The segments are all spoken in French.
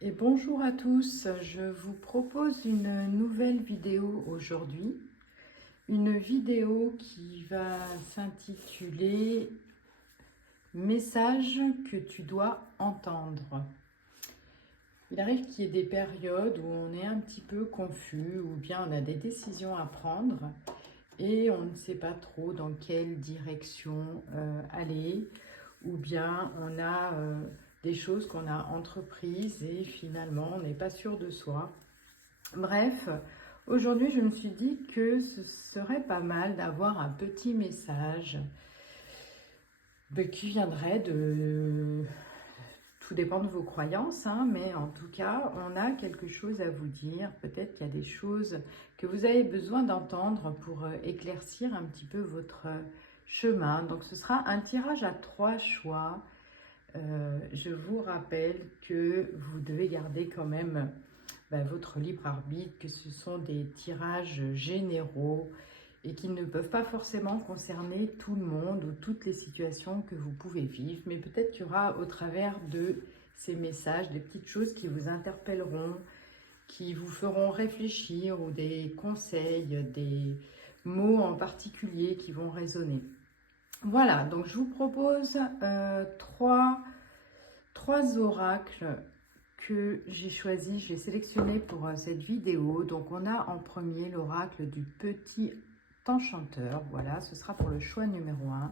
Et bonjour à tous, je vous propose une nouvelle vidéo aujourd'hui. Une vidéo qui va s'intituler Message que tu dois entendre. Il arrive qu'il y ait des périodes où on est un petit peu confus ou bien on a des décisions à prendre et on ne sait pas trop dans quelle direction aller, ou bien on a des choses qu'on a entreprises et finalement on n'est pas sûr de soi. Bref, aujourd'hui je me suis dit que ce serait pas mal d'avoir un petit message qui viendrait de... Tout dépend de vos croyances, hein, mais en tout cas, on a quelque chose à vous dire. Peut-être qu'il y a des choses que vous avez besoin d'entendre pour éclaircir un petit peu votre chemin. Donc ce sera un tirage à 3 choix. Je vous rappelle que vous devez garder quand même votre libre arbitre, que ce sont des tirages généraux et qui ne peuvent pas forcément concerner tout le monde ou toutes les situations que vous pouvez vivre, mais peut-être qu'il y aura au travers de ces messages des petites choses qui vous interpelleront, qui vous feront réfléchir, ou des conseils, des mots en particulier qui vont résonner. Voilà, donc je vous propose trois oracles que j'ai choisi, je l'ai sélectionné pour cette vidéo. Donc on a en premier l'oracle du petit enchanteur, voilà, ce sera pour le choix numéro 1.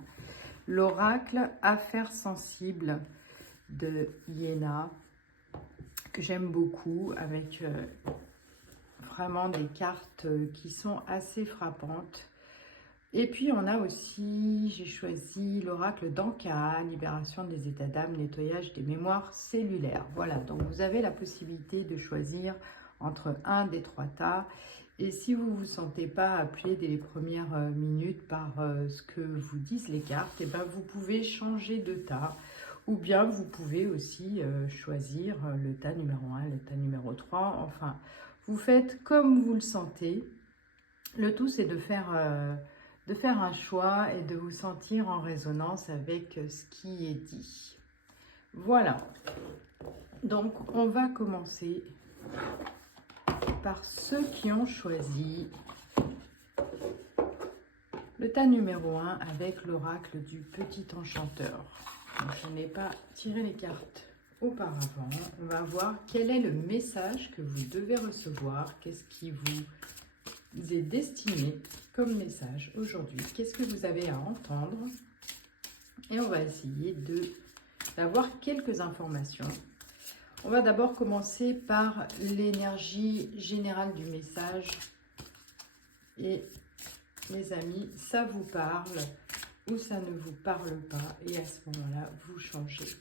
L'oracle affaires sensibles de Iéna, que j'aime beaucoup, avec vraiment des cartes qui sont assez frappantes. Et puis on a aussi, j'ai choisi l'oracle d'Anka, libération des états d'âme, nettoyage des mémoires cellulaires. Voilà, donc vous avez la possibilité de choisir entre un des 3 tas. Et si vous ne vous sentez pas appelé dès les premières minutes par ce que vous disent les cartes, et ben vous pouvez changer de tas. Ou bien vous pouvez aussi choisir le tas numéro 1, le tas numéro 3. Enfin, vous faites comme vous le sentez. Le tout, c'est de faire un choix et de vous sentir en résonance avec ce qui est dit. Voilà. Donc, on va commencer par ceux qui ont choisi le tas numéro 1 avec l'oracle du petit enchanteur. Donc, je n'ai pas tiré les cartes auparavant. On va voir quel est le message que vous devez recevoir. Qu'est-ce qui vous est destiné comme message aujourd'hui? Qu'est-ce que vous avez à entendre? Et on va essayer d'avoir quelques informations. On va d'abord commencer par l'énergie générale du message. Et mes amis, ça vous parle ou ça ne vous parle pas. Et à ce moment-là, vous changez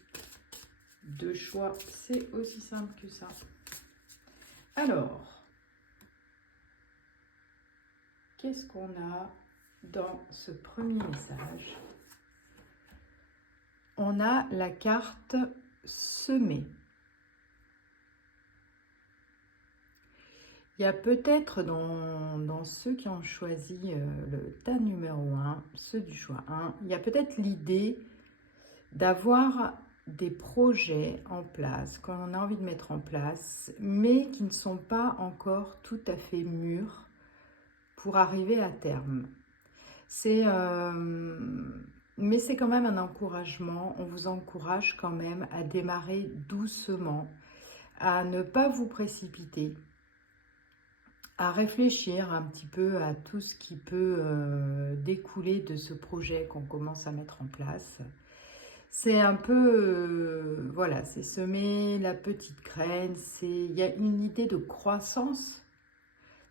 de choix. C'est aussi simple que ça. Alors, qu'est-ce qu'on a dans ce premier message? On a la carte semer. Il y a peut-être dans ceux qui ont choisi le tas numéro 1, ceux du choix 1, il y a peut-être l'idée d'avoir des projets en place, qu'on a envie de mettre en place, mais qui ne sont pas encore tout à fait mûrs pour arriver à terme. Mais c'est quand même un encouragement. On vous encourage quand même à démarrer doucement, à ne pas vous précipiter, à réfléchir un petit peu à tout ce qui peut découler de ce projet qu'on commence à mettre en place. C'est un peu, voilà, c'est semer la petite graine, il y a une idée de croissance.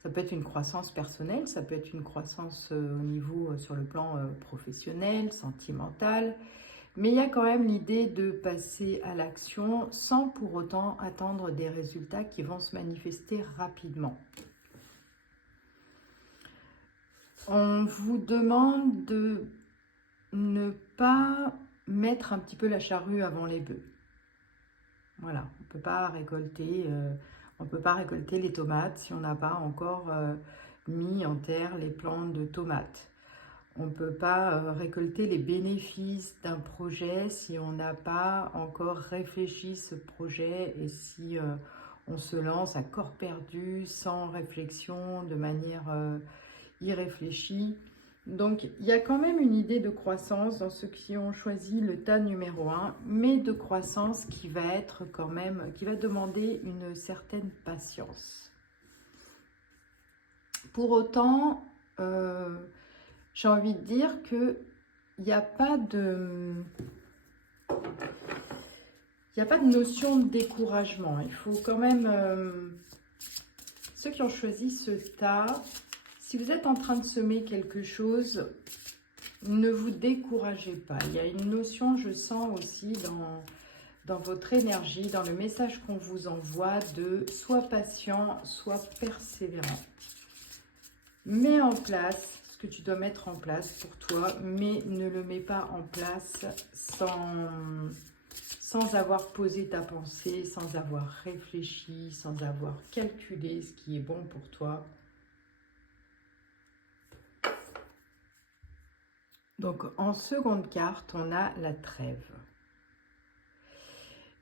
Ça peut être une croissance personnelle, ça peut être une croissance au niveau, sur le plan professionnel, sentimental. Mais il y a quand même l'idée de passer à l'action sans pour autant attendre des résultats qui vont se manifester rapidement. On vous demande de ne pas mettre un petit peu la charrue avant les bœufs. Voilà, on ne peut pas récolter les tomates si on n'a pas encore mis en terre les plantes de tomates. On ne peut pas récolter les bénéfices d'un projet si on n'a pas encore réfléchi ce projet et si on se lance à corps perdu, sans réflexion, de manière irréfléchie. Donc, il y a quand même une idée de croissance dans ceux qui ont choisi le tas numéro 1, mais de croissance qui va être quand même, qui va demander une certaine patience. Pour autant, j'ai envie de dire qu'il n'y a pas de... Il n'y a pas de notion de découragement. Il faut quand même... ceux qui ont choisi ce tas, si vous êtes en train de semer quelque chose, ne vous découragez pas. Il y a une notion, je sens aussi dans votre énergie, dans le message qu'on vous envoie de soit patient, soit persévérant. Mets en place ce que tu dois mettre en place pour toi, mais ne le mets pas en place sans avoir posé ta pensée, sans avoir réfléchi, sans avoir calculé ce qui est bon pour toi. Donc, en seconde carte, on a la trêve.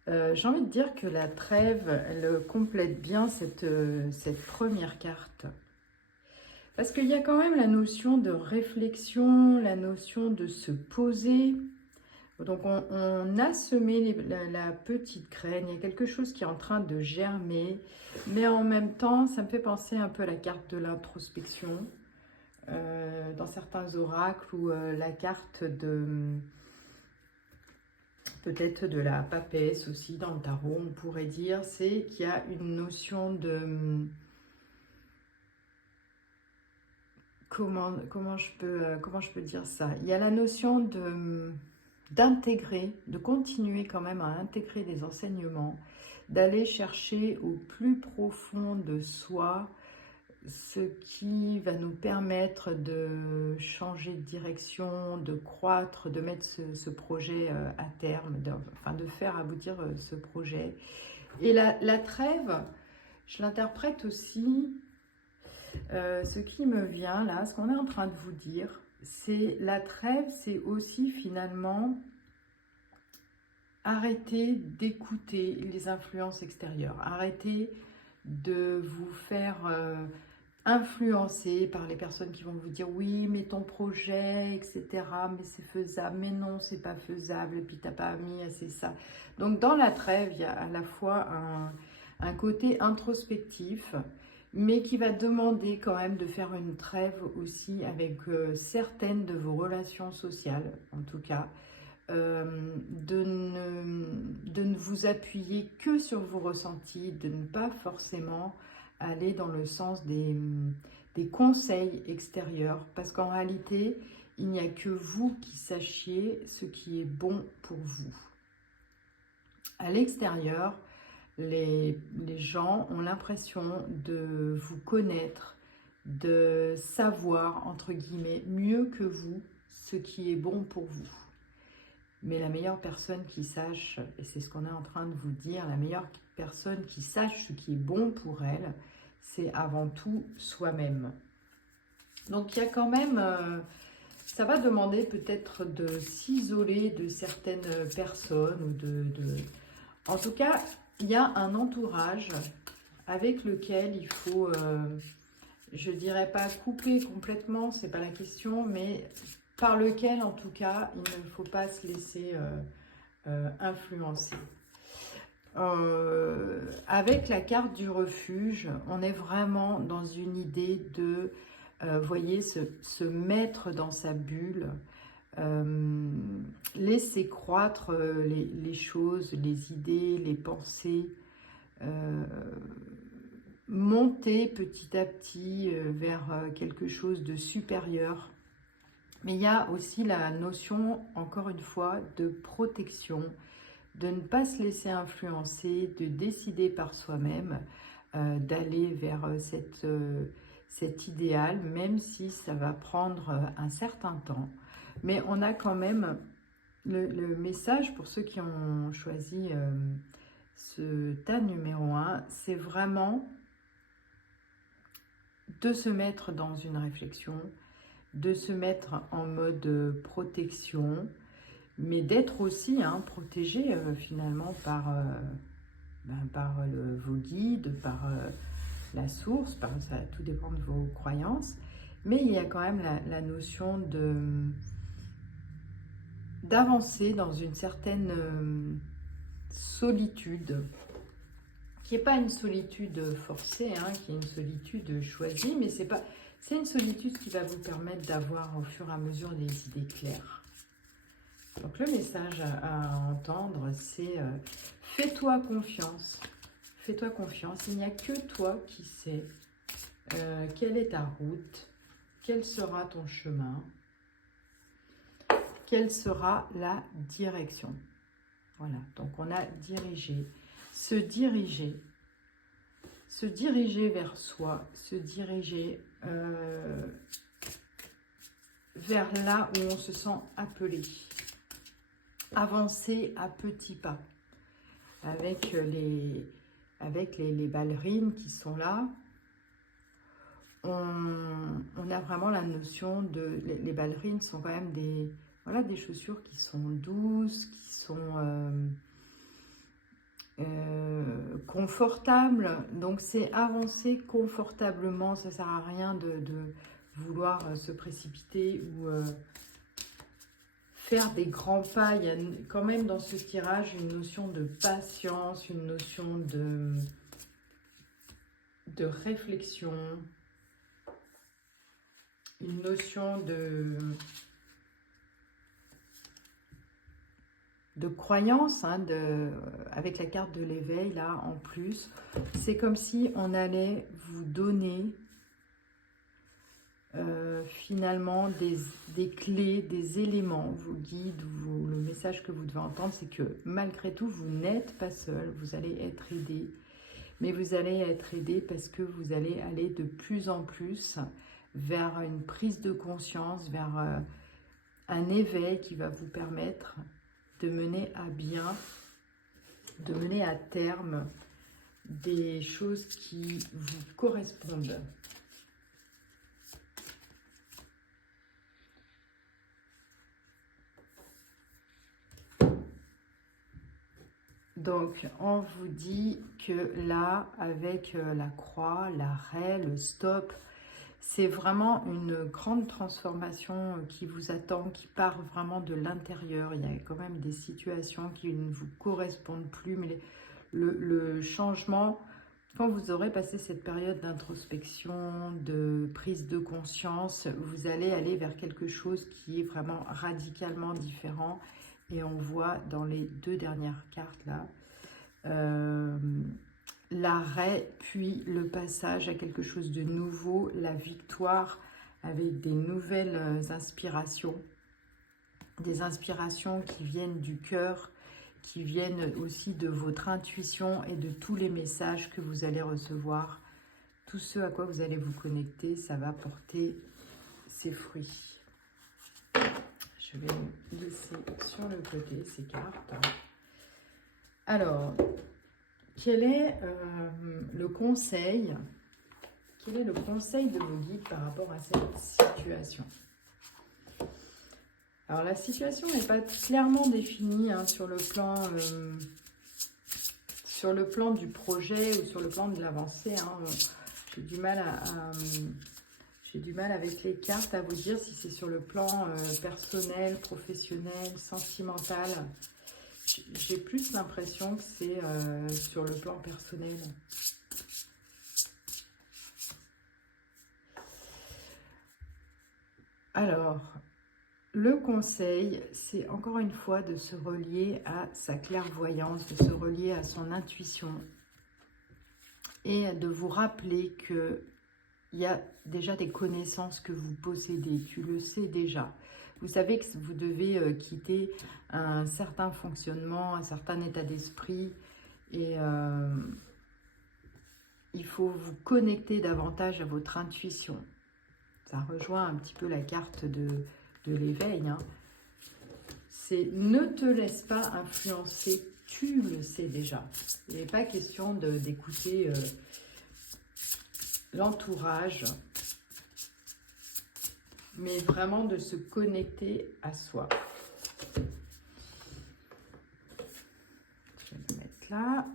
J'ai envie de dire que la trêve, elle complète bien cette première carte. Parce qu'il y a quand même la notion de réflexion, la notion de se poser. Donc, on a semé la petite graine. Il y a quelque chose qui est en train de germer. Mais en même temps, ça me fait penser un peu à la carte de l'introspection. Dans certains oracles ou la carte de... peut-être de la papesse aussi dans le tarot, on pourrait dire, c'est qu'il y a une notion de... Comment je peux dire ça? Il y a la notion d'intégrer, de continuer quand même à intégrer des enseignements, d'aller chercher au plus profond de soi ce qui va nous permettre de changer de direction, de croître, de mettre ce projet à terme, de faire aboutir ce projet. Et la trêve, je l'interprète aussi, ce qui me vient là, ce qu'on est en train de vous dire, c'est la trêve, c'est aussi finalement arrêter d'écouter les influences extérieures, arrêter de vous faire... influencé par les personnes qui vont vous dire oui mais ton projet etc, mais c'est faisable, mais non c'est pas faisable, et puis t'as pas mis assez ça. Donc dans la trêve il y a à la fois un côté introspectif, mais qui va demander quand même de faire une trêve aussi avec certaines de vos relations sociales, en tout cas de ne vous appuyer que sur vos ressentis, de ne pas forcément aller dans le sens des conseils extérieurs, parce qu'en réalité, il n'y a que vous qui sachiez ce qui est bon pour vous. À l'extérieur, les gens ont l'impression de vous connaître, de savoir, entre guillemets, mieux que vous ce qui est bon pour vous. Mais la meilleure personne qui sache, et c'est ce qu'on est en train de vous dire, la meilleure personne qui sache ce qui est bon pour elle, c'est avant tout soi-même. Donc il y a quand même, ça va demander peut-être de s'isoler de certaines personnes, ou en tout cas, il y a un entourage avec lequel il faut, je dirais pas couper complètement, c'est pas la question, mais par lequel en tout cas, il ne faut pas se laisser influencer. Avec la carte du refuge, on est vraiment dans une idée de, voyez, se mettre dans sa bulle, laisser croître les choses, les idées, les pensées, monter petit à petit vers quelque chose de supérieur. Mais il y a aussi la notion, encore une fois, de protection, de ne pas se laisser influencer, de décider par soi-même d'aller vers cet idéal, même si ça va prendre un certain temps. Mais on a quand même le message pour ceux qui ont choisi ce tas numéro 1, c'est vraiment de se mettre dans une réflexion, de se mettre en mode protection, mais d'être aussi protégé finalement par vos guides, par la source, ça tout dépend de vos croyances. Mais il y a quand même la notion d'avancer dans une certaine solitude, qui n'est pas une solitude forcée, qui est une solitude choisie, mais c'est une solitude qui va vous permettre d'avoir au fur et à mesure des idées claires. Donc le message à entendre, c'est fais-toi confiance. Fais-toi confiance, il n'y a que toi qui sais quelle est ta route, quel sera ton chemin, quelle sera la direction. Voilà, donc on a dirigé, se diriger vers soi, se diriger vers là où on se sent appelé. Avancer à petits pas avec les ballerines qui sont là. On a vraiment la notion de... Les ballerines sont quand même des chaussures qui sont douces, qui sont confortables. Donc c'est avancer confortablement, ça ne sert à rien de vouloir se précipiter ou faire des grands pas. Il y a quand même dans ce tirage une notion de patience, une notion de réflexion, une notion de croyance, avec la carte de l'éveil là en plus. C'est comme si on allait vous donner finalement des clés, des éléments, vos guides, le message que vous devez entendre, c'est que malgré tout, vous n'êtes pas seul, vous allez être aidé, mais vous allez être aidé parce que vous allez aller de plus en plus vers une prise de conscience, vers un éveil qui va vous permettre de mener à bien, de mener à terme des choses qui vous correspondent. Donc, on vous dit que là, avec la croix, l'arrêt, le stop, c'est vraiment une grande transformation qui vous attend, qui part vraiment de l'intérieur. Il y a quand même des situations qui ne vous correspondent plus, mais le changement, quand vous aurez passé cette période d'introspection, de prise de conscience, vous allez aller vers quelque chose qui est vraiment radicalement différent. Et on voit dans les deux dernières cartes là, l'arrêt, puis le passage à quelque chose de nouveau, la victoire avec des nouvelles inspirations, des inspirations qui viennent du cœur, qui viennent aussi de votre intuition et de tous les messages que vous allez recevoir. Tout ce à quoi vous allez vous connecter, ça va porter ses fruits. Je vais laisser sur le côté ces cartes. Alors, quel est le conseil? Quel est le conseil de vos guides par rapport à cette situation? Alors, la situation n'est pas clairement définie sur le plan du projet ou sur le plan de l'avancée. J'ai du mal j'ai du mal avec les cartes à vous dire si c'est sur le plan personnel, professionnel, sentimental. J'ai plus l'impression que c'est sur le plan personnel. Alors, le conseil, c'est encore une fois de se relier à sa clairvoyance, de se relier à son intuition et de vous rappeler que il y a déjà des connaissances que vous possédez, tu le sais déjà. Vous savez que vous devez quitter un certain fonctionnement, un certain état d'esprit et il faut vous connecter davantage à votre intuition. Ça rejoint un petit peu la carte de l'éveil. C'est ne te laisse pas influencer, tu le sais déjà. Il n'est pas question d'écouter l'entourage. mais vraiment de se connecter à soi. Je vais le mettre là.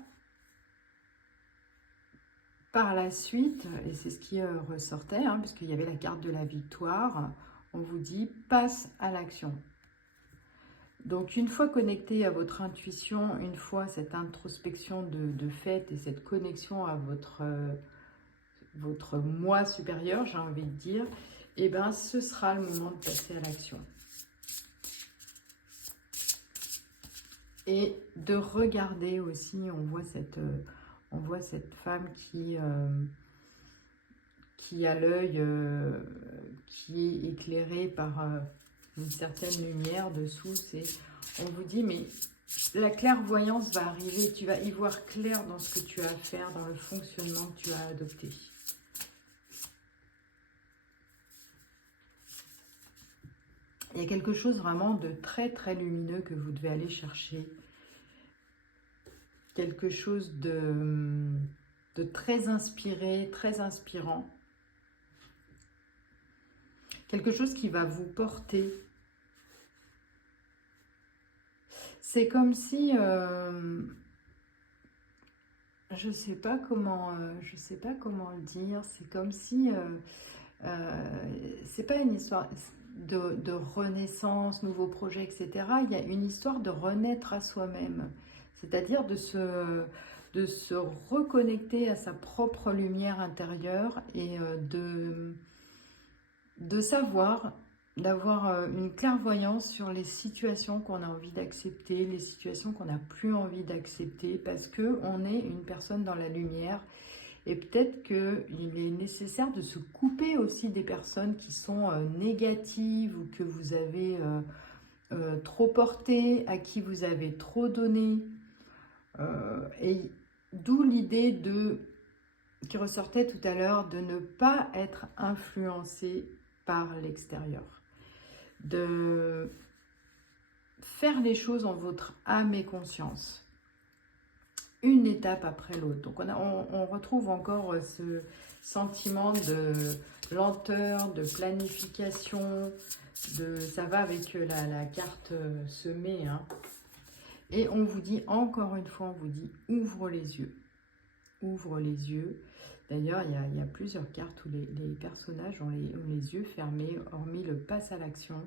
Par la suite, et c'est ce qui ressortait, hein, puisqu'il y avait la carte de la victoire, on vous dit passe à l'action. Donc une fois connecté à votre intuition, une fois cette introspection de fait et cette connexion à votre moi supérieur, j'ai envie de dire, et ben ce sera le moment de passer à l'action. Et de regarder aussi, on voit cette femme qui a l'œil qui est éclairé par une certaine lumière dessous. On vous dit, mais la clairvoyance va arriver, tu vas y voir clair dans ce que tu as à faire, dans le fonctionnement que tu as adopté. Il y a quelque chose vraiment de très très lumineux que vous devez aller chercher. Quelque chose de très inspiré, très inspirant. Quelque chose qui va vous porter. C'est comme si, je sais pas comment le dire. C'est comme si, c'est pas une histoire de renaissance, nouveaux projets, etc. Il y a une histoire de renaître à soi-même. C'est-à-dire de se reconnecter à sa propre lumière intérieure et de savoir, d'avoir une clairvoyance sur les situations qu'on a envie d'accepter, les situations qu'on n'a plus envie d'accepter, parce qu'on est une personne dans la lumière. Et peut-être qu'il est nécessaire de se couper aussi des personnes qui sont négatives ou que vous avez trop portées, à qui vous avez trop donné. Et d'où l'idée qui ressortait tout à l'heure de ne pas être influencé par l'extérieur. De faire les choses en votre âme et conscience. Une étape après l'autre. Donc on retrouve encore ce sentiment de lenteur, de planification, ça va avec la carte semée, hein. Et on vous dit, encore une fois, on vous dit, ouvre les yeux. Ouvre les yeux. D'ailleurs, il y a plusieurs cartes où les personnages ont les yeux fermés, hormis le passe à l'action.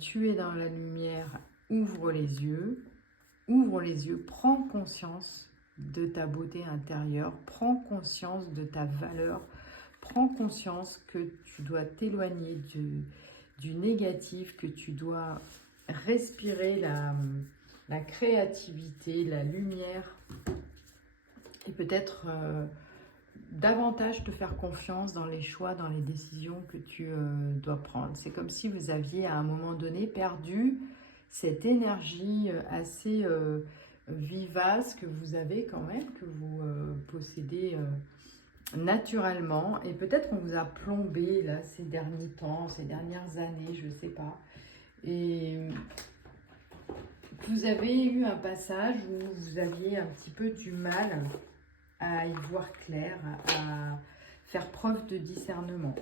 Tu es dans la lumière, ouvre les yeux. Ouvre les yeux, prends conscience de ta beauté intérieure, prends conscience de ta valeur, prends conscience que tu dois t'éloigner du négatif, que tu dois respirer la créativité, la lumière, et peut-être davantage te faire confiance dans les choix, dans les décisions que tu dois prendre. C'est comme si vous aviez à un moment donné perdu cette énergie assez vivace que vous avez quand même, que vous possédez naturellement. Et peut-être qu'on vous a plombé là ces derniers temps, ces dernières années, je ne sais pas. Et vous avez eu un passage où vous aviez un petit peu du mal à y voir clair, à faire preuve de discernement.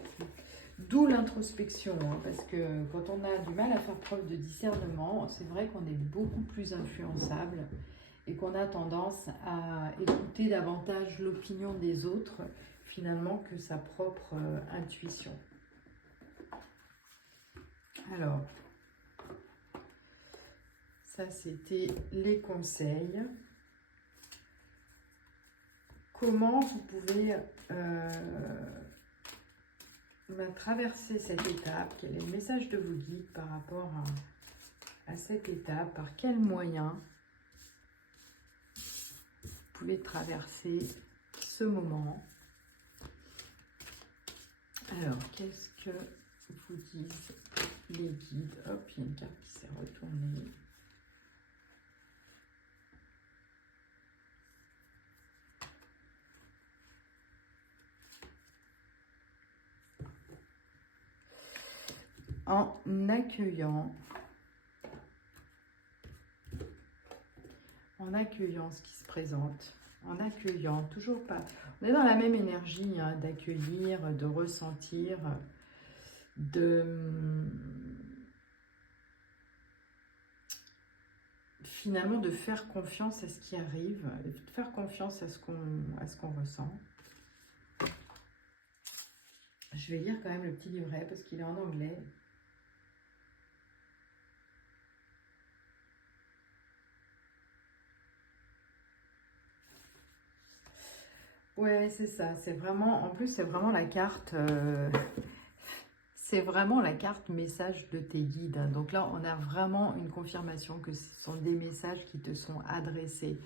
D'où l'introspection, hein, parce que quand on a du mal à faire preuve de discernement, c'est vrai qu'on est beaucoup plus influençable et qu'on a tendance à écouter davantage l'opinion des autres, finalement, que sa propre intuition. Alors, ça c'était les conseils. Comment vous pouvez traverser cette étape? Quel est le message de vos guides par rapport à cette étape? Par quels moyens vous pouvez traverser ce moment? Alors, qu'est-ce que vous disent les guides? Hop, il y a une carte qui s'est retournée. En accueillant ce qui se présente, en accueillant, toujours pas, on est dans la même énergie, hein, d'accueillir, de ressentir, finalement de faire confiance à ce qui arrive, de faire confiance à ce qu'on ressent. Je vais lire quand même le petit livret parce qu'il est en anglais. Ouais, c'est ça. C'est vraiment, en plus, c'est vraiment la carte. C'est vraiment la carte message de tes guides. Donc là, on a vraiment une confirmation que ce sont des messages qui te sont adressés.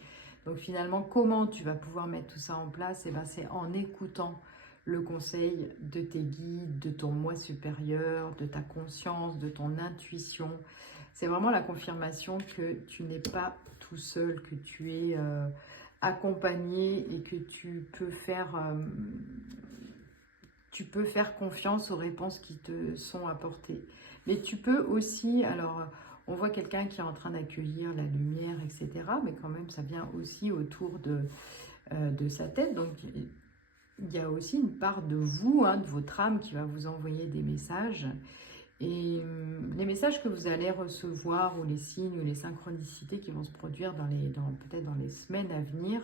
Donc finalement, comment tu vas pouvoir mettre tout ça en place? Et ben, c'est en écoutant le conseil de tes guides, de ton moi supérieur, de ta conscience, de ton intuition. C'est vraiment la confirmation que tu n'es pas tout seul, que tu es accompagné et que tu peux faire confiance aux réponses qui te sont apportées. Mais tu peux aussi, alors on voit quelqu'un qui est en train d'accueillir la lumière, etc. Mais quand même, ça vient aussi autour de sa tête. Donc, il y a aussi une part de vous, de votre âme qui va vous envoyer des messages. Et les messages que vous allez recevoir, ou les signes, ou les synchronicités qui vont se produire peut-être dans les semaines à venir,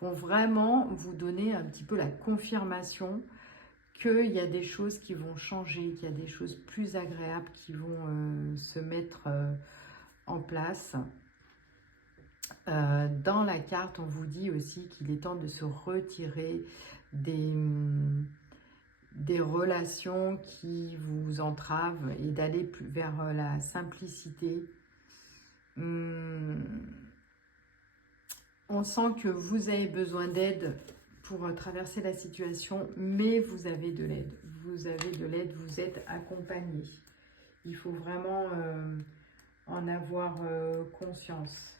vont vraiment vous donner un petit peu la confirmation qu'il y a des choses qui vont changer, qu'il y a des choses plus agréables qui vont se mettre en place. Dans la carte, on vous dit aussi qu'il est temps de se retirer des relations qui vous entravent et d'aller plus vers la simplicité. On sent que vous avez besoin d'aide pour traverser la situation, mais vous avez de l'aide. Vous avez de l'aide, vous êtes accompagné. Il faut vraiment en avoir conscience.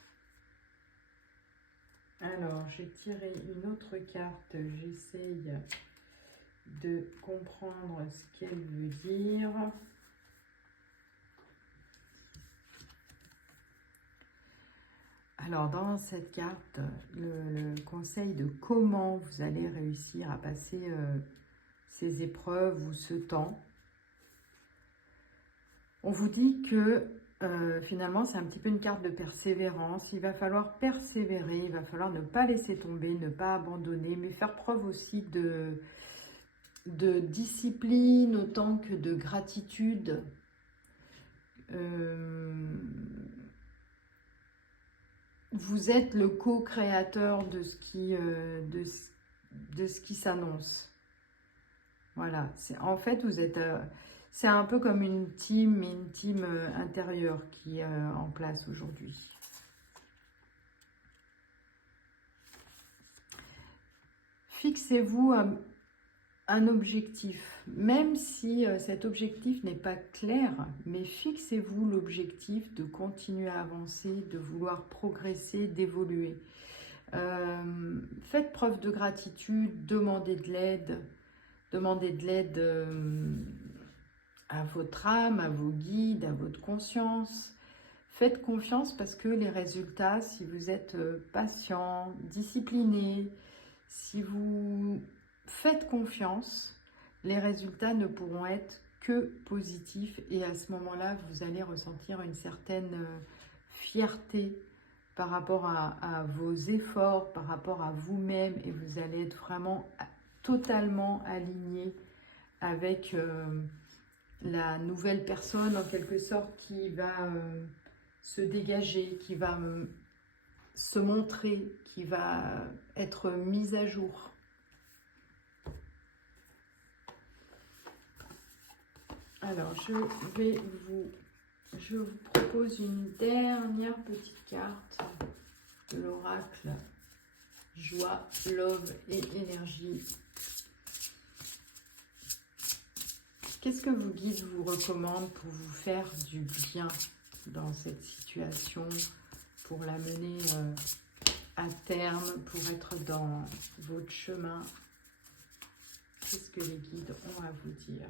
Alors, j'ai tiré une autre carte. J'essaye de comprendre ce qu'elle veut dire. Alors, dans cette carte, le conseil de comment vous allez réussir à passer ces épreuves ou ce temps, on vous dit que finalement, c'est un petit peu une carte de persévérance. Il va falloir persévérer, il va falloir ne pas laisser tomber, ne pas abandonner, mais faire preuve aussi de discipline autant que de gratitude. Vous êtes le co-créateur de ce qui s'annonce. Voilà. En fait, vous êtes... c'est un peu comme une team intérieure qui est en place aujourd'hui. Fixez-vous un objectif, même si cet objectif n'est pas clair, mais fixez-vous l'objectif de continuer à avancer, de vouloir progresser, d'évoluer. Faites preuve de gratitude, demandez de l'aide à votre âme, à vos guides, à votre conscience. Faites confiance parce que les résultats, si vous êtes patient, discipliné, si vous faites confiance, les résultats ne pourront être que positifs et à ce moment-là, vous allez ressentir une certaine fierté par rapport à vos efforts, par rapport à vous-même et vous allez être vraiment totalement aligné avec la nouvelle personne en quelque sorte qui va se dégager, qui va se montrer, qui va être mise à jour. Alors, je vous propose une dernière petite carte de l'oracle Joie, Love et Énergie. Qu'est-ce que vos guides vous recommandent pour vous faire du bien dans cette situation, pour la mener à terme, pour être dans votre chemin? Qu'est-ce que les guides ont à vous dire?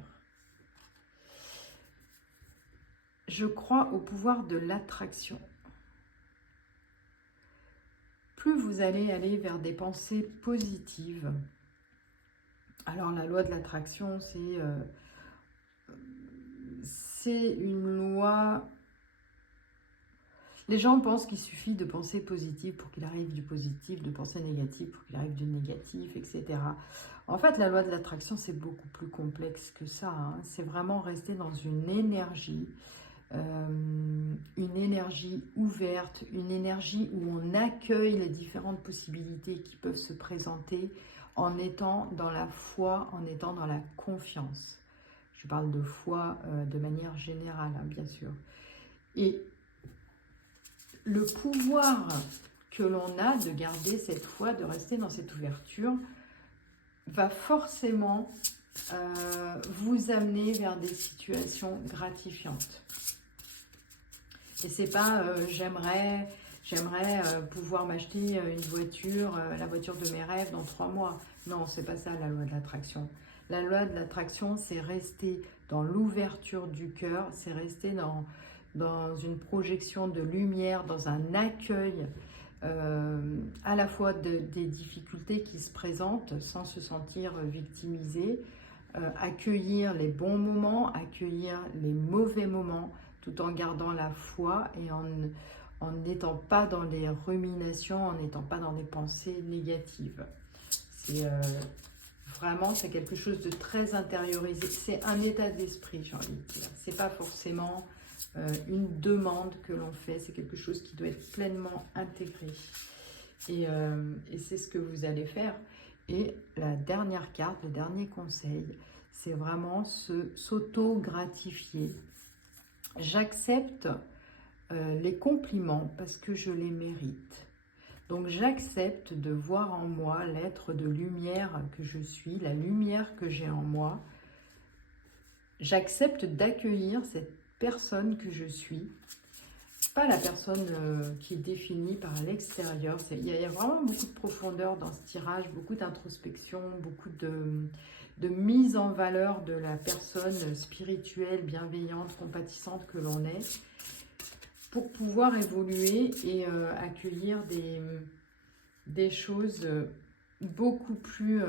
Je crois au pouvoir de l'attraction. Plus vous allez aller vers des pensées positives, alors la loi de l'attraction, c'est c'est une loi... Les gens pensent qu'il suffit de penser positif pour qu'il arrive du positif, de penser négatif pour qu'il arrive du négatif, etc. En fait, la loi de l'attraction, c'est beaucoup plus complexe que ça, hein. C'est vraiment rester dans une énergie ouverte, une énergie où on accueille les différentes possibilités qui peuvent se présenter en étant dans la foi, en étant dans la confiance. Je parle de foi de manière générale, hein, bien sûr. Et le pouvoir que l'on a de garder cette foi, de rester dans cette ouverture, va forcément vous amener vers des situations gratifiantes. Et c'est pas j'aimerais pouvoir m'acheter une voiture, la voiture de mes rêves dans 3 mois. Non, c'est pas ça la loi de l'attraction. La loi de l'attraction, c'est rester dans l'ouverture du cœur, c'est rester dans une projection de lumière, dans un accueil à la fois des difficultés qui se présentent sans se sentir victimisé, accueillir les bons moments, accueillir les mauvais moments, tout en gardant la foi et en n'étant pas dans les ruminations, en n'étant pas dans des pensées négatives. C'est vraiment, c'est quelque chose de très intériorisé. C'est un état d'esprit, j'ai envie de dire. C'est pas forcément une demande que l'on fait, c'est quelque chose qui doit être pleinement intégré. Et c'est ce que vous allez faire. Et la dernière carte, le dernier conseil, c'est vraiment s'auto-gratifier. J'accepte les compliments parce que je les mérite. Donc j'accepte de voir en moi l'être de lumière que je suis, la lumière que j'ai en moi. J'accepte d'accueillir cette personne que je suis, pas la personne qui est définie par l'extérieur. Il y a vraiment beaucoup de profondeur dans ce tirage, beaucoup d'introspection, beaucoup de mise en valeur de la personne spirituelle, bienveillante, compatissante que l'on est, pour pouvoir évoluer et accueillir des choses beaucoup plus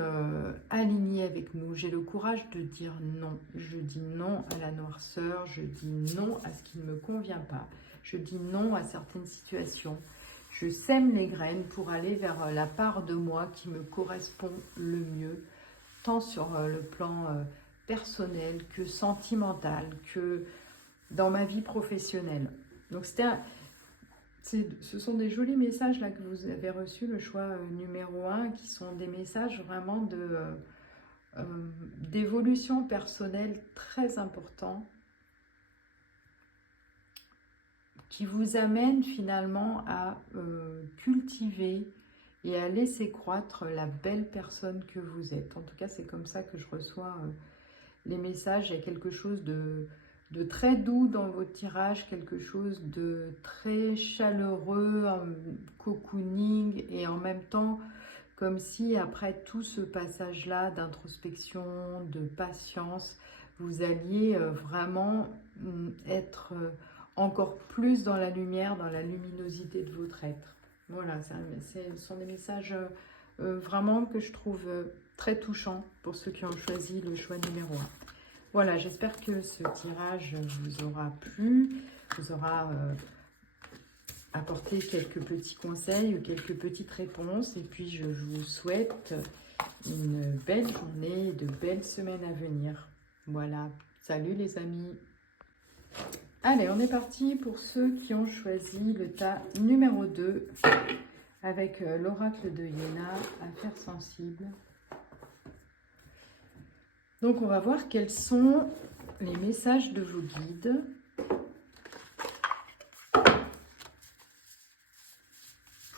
alignées avec nous. J'ai le courage de dire non. Je dis non à la noirceur, je dis non à ce qui ne me convient pas, je dis non à certaines situations. Je sème les graines pour aller vers la part de moi qui me correspond le mieux, tant sur le plan personnel que sentimental, que dans ma vie professionnelle. Donc ce sont des jolis messages là que vous avez reçus, le choix numéro 1, qui sont des messages vraiment d'évolution personnelle très importants, qui vous amènent finalement à cultiver et à laisser croître la belle personne que vous êtes. En tout cas, c'est comme ça que je reçois les messages. Il y a quelque chose de très doux dans votre tirage, quelque chose de très chaleureux, cocooning, et en même temps, comme si après tout ce passage-là d'introspection, de patience, vous alliez vraiment être encore plus dans la lumière, dans la luminosité de votre être. Voilà, ce sont des messages vraiment que je trouve très touchants pour ceux qui ont choisi le choix numéro 1. Voilà, j'espère que ce tirage vous aura plu, vous aura apporté quelques petits conseils ou quelques petites réponses. Et puis, je vous souhaite une belle journée et de belles semaines à venir. Voilà, salut les amis. Allez, on est parti pour ceux qui ont choisi le tas numéro 2 avec l'oracle de Iéna, affaires sensibles. Donc, on va voir quels sont les messages de vos guides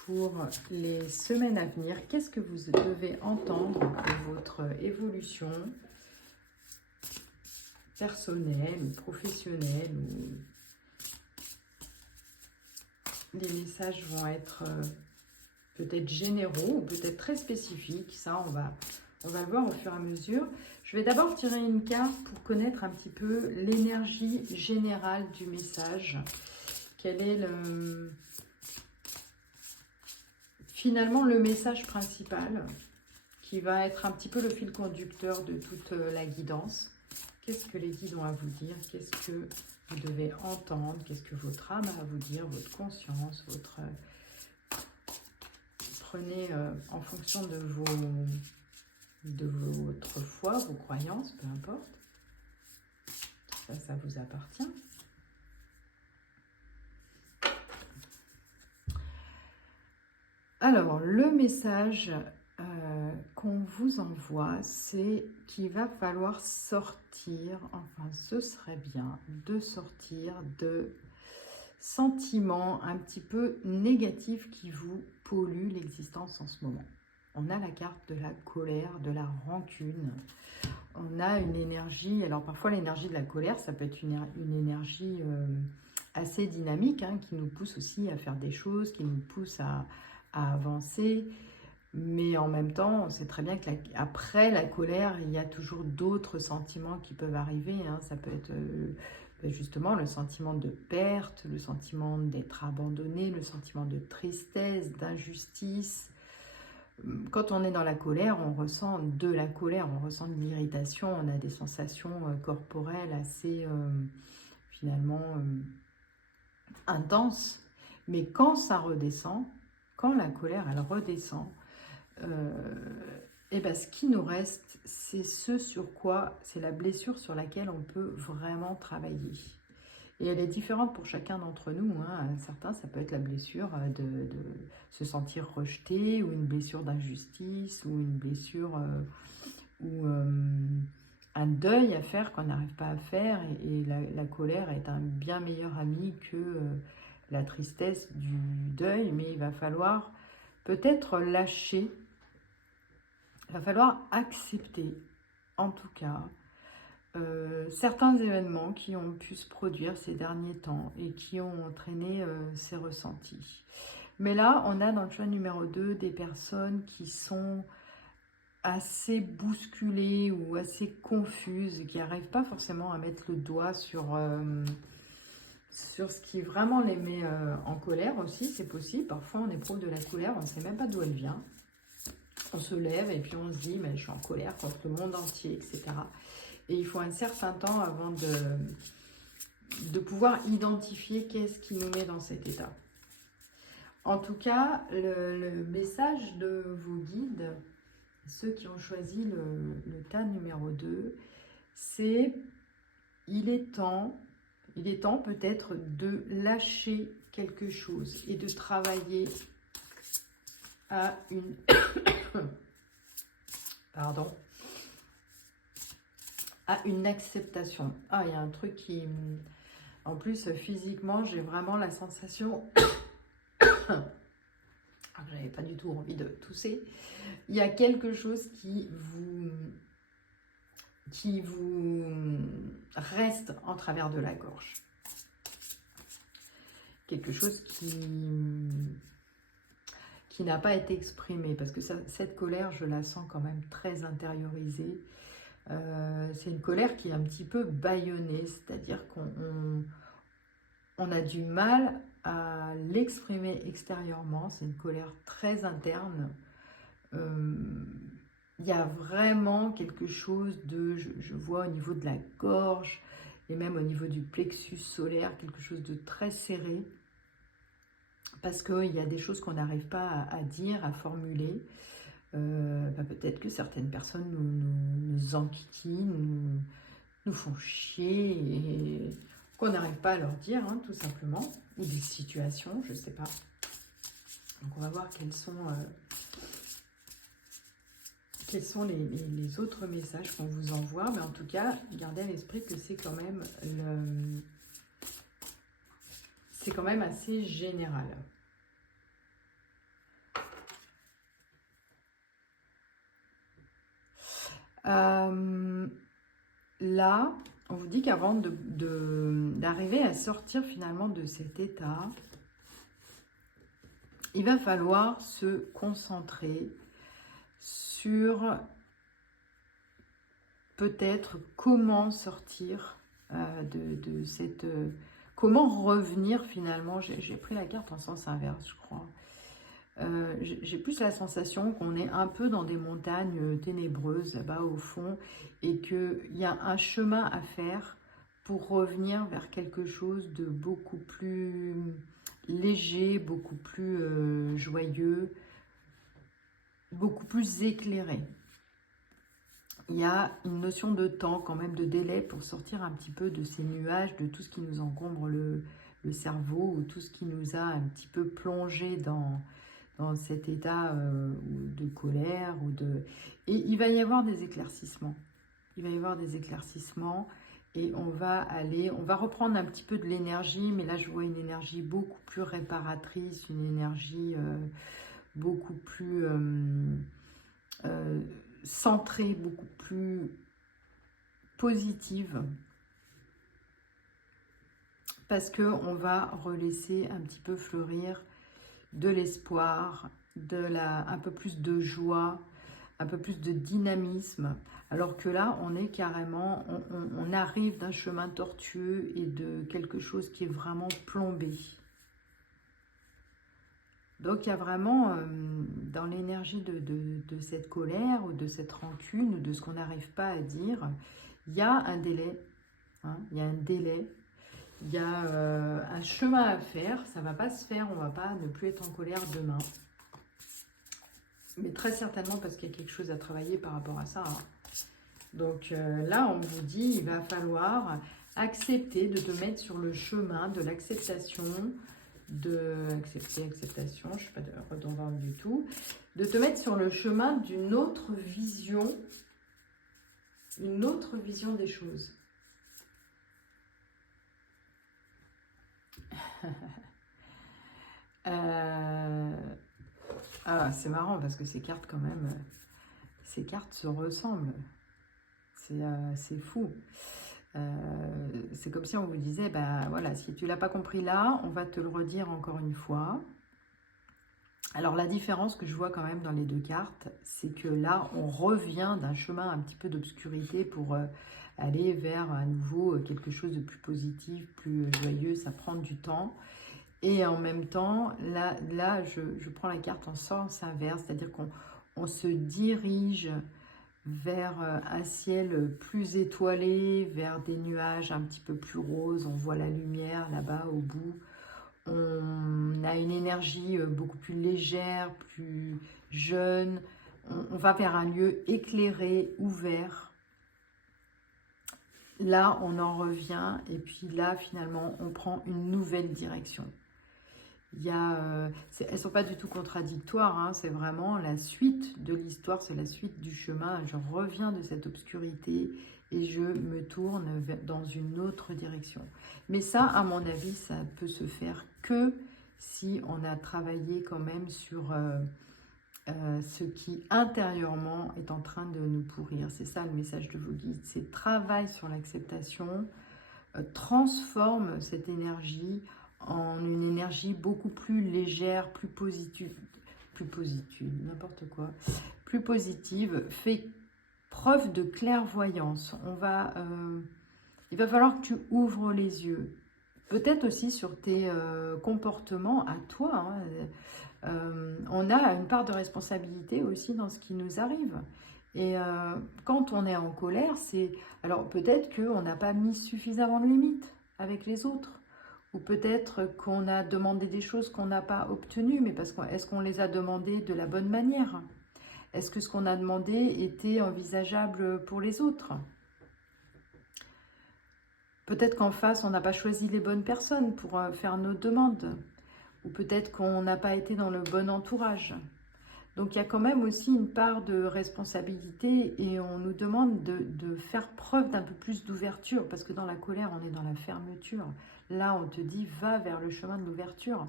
pour les semaines à venir. Qu'est-ce que vous devez entendre pour votre évolution personnelle ou professionnelle? Les messages vont être peut-être généraux ou peut-être très spécifiques. Ça, on va le voir au fur et à mesure. Je vais d'abord tirer une carte pour connaître un petit peu l'énergie générale du message. Quel est finalement le message principal qui va être un petit peu le fil conducteur de toute la guidance? Qu'est-ce que les guides ont à vous dire? Qu'est-ce que vous devez entendre? Qu'est-ce que votre âme a à vous dire? Votre conscience, votre... Prenez en fonction de votre foi, vos croyances, peu importe. Ça vous appartient. Alors, le message qu'on vous envoie, c'est qu'il va falloir sortir, enfin ce serait bien, de sortir de sentiments un petit peu négatifs qui vous polluent l'existence en ce moment. On a la carte de la colère, de la rancune. On a une énergie, alors parfois l'énergie de la colère, ça peut être une énergie assez dynamique, hein, qui nous pousse aussi à faire des choses, qui nous pousse à avancer. Mais en même temps, on sait très bien qu'après la colère, il y a toujours d'autres sentiments qui peuvent arriver. Hein. Ça peut être justement le sentiment de perte, le sentiment d'être abandonné, le sentiment de tristesse, d'injustice. Quand on est dans la colère, on ressent de la colère, on ressent de l'irritation, on a des sensations corporelles assez finalement intenses. Mais quand ça redescend, quand la colère elle redescend, et ben ce qui nous reste, c'est ce sur quoi, c'est la blessure sur laquelle on peut vraiment travailler. Et elle est différente pour chacun d'entre nous. Hein. Certains, ça peut être la blessure de se sentir rejeté, ou une blessure d'injustice, ou une blessure ou un deuil à faire qu'on n'arrive pas à faire. Et la colère est un bien meilleur ami que la tristesse du deuil. Mais il va falloir peut-être lâcher. Il va falloir accepter, en tout cas, certains événements qui ont pu se produire ces derniers temps et qui ont entraîné ces ressentis. Mais là, on a dans le choix numéro 2 des personnes qui sont assez bousculées ou assez confuses, qui n'arrivent pas forcément à mettre le doigt sur ce qui vraiment les met en colère aussi. C'est possible, parfois on éprouve de la colère, on ne sait même pas d'où elle vient. On se lève et puis on se dit, mais je suis en colère contre le monde entier, etc. Et il faut un certain temps avant de pouvoir identifier qu'est-ce qui nous met dans cet état. En tout cas, le message de vos guides, ceux qui ont choisi le tas numéro 2, c'est il est temps peut-être de lâcher quelque chose et de travailler à une... Pardon. À une acceptation. Ah, il y a un truc qui... En plus, physiquement, j'ai vraiment la sensation... J'avais pas du tout envie de tousser. Il y a quelque chose qui vous reste en travers de la gorge. Quelque chose qui n'a pas été exprimé. Parce que cette colère, je la sens quand même très intériorisée. C'est une colère qui est un petit peu bâillonnée, c'est-à-dire qu'on a du mal à l'exprimer extérieurement. C'est une colère très interne. Il y a vraiment quelque chose de, je vois au niveau de la gorge et même au niveau du plexus solaire, quelque chose de très serré, parce qu'il y a des choses qu'on n'arrive pas à dire, à formuler. Peut-être que certaines personnes nous enquiquinent, nous font chier et qu'on n'arrive pas à leur dire, hein, tout simplement, ou des situations, je ne sais pas. Donc on va voir quels sont les autres messages qu'on vous envoie, mais en tout cas, gardez à l'esprit que c'est quand même assez général. Là, on vous dit qu'avant d'arriver à sortir finalement de cet état, il va falloir se concentrer sur peut-être comment sortir de cette... comment revenir finalement, j'ai pris la carte en sens inverse, je crois. J'ai plus la sensation qu'on est un peu dans des montagnes ténébreuses là-bas au fond et qu'il y a un chemin à faire pour revenir vers quelque chose de beaucoup plus léger, beaucoup plus joyeux, beaucoup plus éclairé. Il y a une notion de temps, quand même, de délai pour sortir un petit peu de ces nuages, de tout ce qui nous encombre le cerveau ou tout ce qui nous a un petit peu plongé dans cet état de colère ou de... Et il va y avoir des éclaircissements. Il va y avoir des éclaircissements et on va reprendre un petit peu de l'énergie, mais là je vois une énergie beaucoup plus réparatrice, une énergie beaucoup plus centrée, beaucoup plus positive. Parce qu'on va relaisser un petit peu fleurir de l'espoir, un peu plus de joie, un peu plus de dynamisme. Alors que là, on est carrément, on arrive d'un chemin tortueux et de quelque chose qui est vraiment plombé. Donc il y a vraiment, dans l'énergie de cette colère ou de cette rancune ou de ce qu'on n'arrive pas à dire, il y a un délai, hein, il y a un délai. Il y a un chemin à faire, ça ne va pas se faire, on ne va pas ne plus être en colère demain. Mais très certainement parce qu'il y a quelque chose à travailler par rapport à ça. Hein. Donc là, on vous dit, il va falloir accepter de te mettre sur le chemin de l'acceptation, acceptation, je ne suis pas redondante du tout, de te mettre sur le chemin d'une autre vision des choses. Ah, c'est marrant parce que ces cartes quand même, ces cartes se ressemblent. C'est fou. C'est comme si on vous disait, bah voilà, si tu l'as pas compris là, on va te le redire encore une fois. Alors la différence que je vois quand même dans les deux cartes, c'est que là, on revient d'un chemin un petit peu d'obscurité pour aller vers à nouveau quelque chose de plus positif, plus joyeux. Ça prend du temps. Et en même temps, là je prends la carte en sens inverse, c'est-à-dire qu'on se dirige vers un ciel plus étoilé, vers des nuages un petit peu plus roses. On voit la lumière là-bas au bout. On a une énergie beaucoup plus légère, plus jeune. On va vers un lieu éclairé, ouvert. Là, on en revient et puis là, finalement, on prend une nouvelle direction. Elles ne sont pas du tout contradictoires, hein, c'est vraiment la suite de l'histoire, c'est la suite du chemin. Je reviens de cette obscurité et je me tourne dans une autre direction. Mais ça, à mon avis, ça peut se faire que si on a travaillé quand même sur ce qui intérieurement est en train de nous pourrir. C'est ça le message de vos guides, c'est travail sur l'acceptation, transforme cette énergie en une énergie beaucoup plus légère, plus positive, n'importe quoi, plus positive, fait preuve de clairvoyance. Il va falloir que tu ouvres les yeux, peut-être aussi sur tes comportements à toi. Hein. On a une part de responsabilité aussi dans ce qui nous arrive. Et quand on est en colère, alors peut-être qu'on n'a pas mis suffisamment de limites avec les autres. Ou peut-être qu'on a demandé des choses qu'on n'a pas obtenues, mais est-ce qu'on les a demandées de la bonne manière? Est-ce que ce qu'on a demandé était envisageable pour les autres? Peut-être qu'en face, on n'a pas choisi les bonnes personnes pour faire nos demandes. Ou peut-être qu'on n'a pas été dans le bon entourage. Donc il y a quand même aussi une part de responsabilité et on nous demande de faire preuve d'un peu plus d'ouverture parce que dans la colère, on est dans la fermeture. Là, on te dit, va vers le chemin de l'ouverture,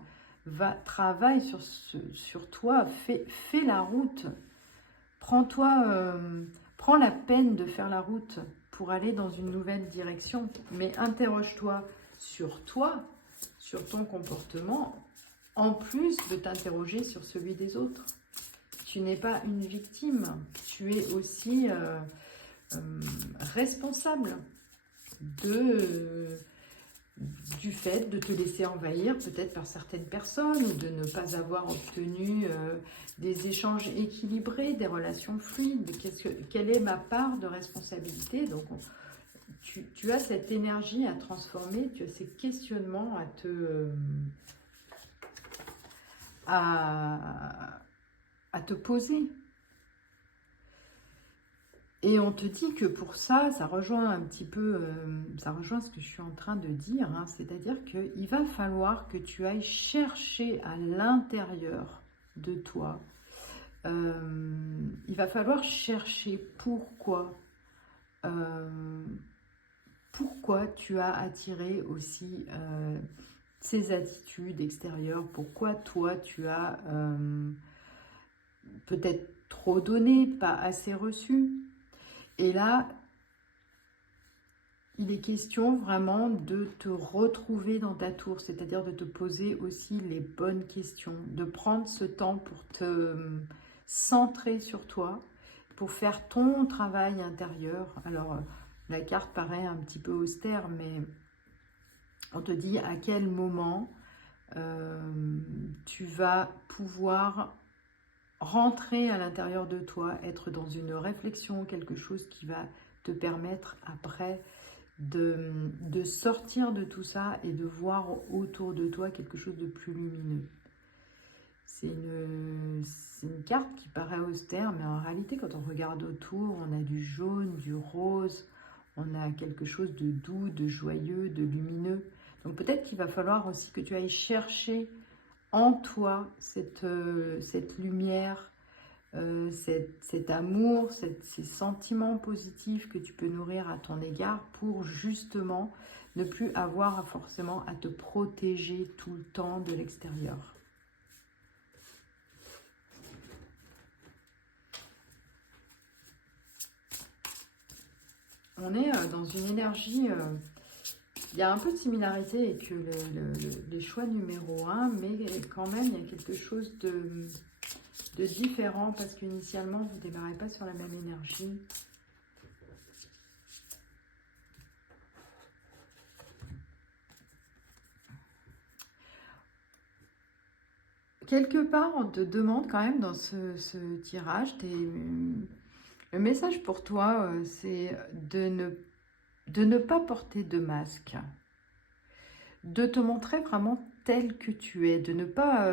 travaille sur toi, fais la route. Prends la peine de faire la route pour aller dans une nouvelle direction. Mais interroge-toi, sur ton comportement, en plus de t'interroger sur celui des autres. Tu n'es pas une victime, tu es aussi responsable du du fait de te laisser envahir peut-être par certaines personnes ou de ne pas avoir obtenu des échanges équilibrés, des relations fluides. Quelle est ma part de responsabilité? Donc, tu as cette énergie à transformer, tu as ces questionnements à te poser. Et on te dit que pour ça, ça rejoint un petit peu, ça rejoint ce que je suis en train de dire, hein, c'est-à-dire qu'il va falloir que tu ailles chercher à l'intérieur de toi, il va falloir chercher pourquoi tu as attiré aussi ces attitudes extérieures, pourquoi toi tu as peut-être trop donné, pas assez reçu. Et là, il est question vraiment de te retrouver dans ta tour, c'est-à-dire de te poser aussi les bonnes questions, de prendre ce temps pour te centrer sur toi, pour faire ton travail intérieur. Alors, la carte paraît un petit peu austère, mais on te dit à quel moment tu vas pouvoir rentrer à l'intérieur de toi, être dans une réflexion, quelque chose qui va te permettre après de sortir de tout ça et de voir autour de toi quelque chose de plus lumineux. C'est une carte qui paraît austère, mais en réalité, quand on regarde autour, on a du jaune, du rose, on a quelque chose de doux, de joyeux, de lumineux. Donc peut-être qu'il va falloir aussi que tu ailles chercher en toi cette lumière, cet amour, ces sentiments positifs que tu peux nourrir à ton égard pour justement ne plus avoir forcément à te protéger tout le temps de l'extérieur. On est dans une énergie... il y a un peu de similarité avec les choix numéro 1, mais quand même, il y a quelque chose de différent parce qu'initialement, vous ne démarrez pas sur la même énergie. Quelque part, on te demande quand même dans ce tirage, le message pour toi, c'est de ne pas porter de masque, de te montrer vraiment tel que tu es, de ne pas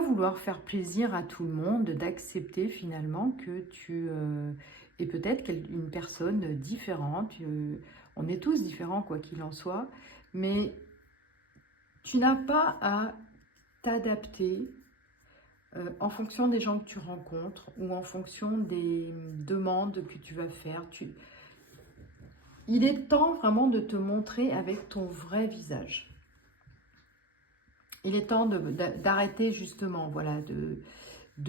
vouloir faire plaisir à tout le monde, d'accepter finalement que tu es peut-être une personne différente. On est tous différents quoi qu'il en soit, mais tu n'as pas à t'adapter en fonction des gens que tu rencontres ou en fonction des demandes que tu vas faire. Il est temps vraiment de te montrer avec ton vrai visage. Il est temps d'arrêter justement, voilà, de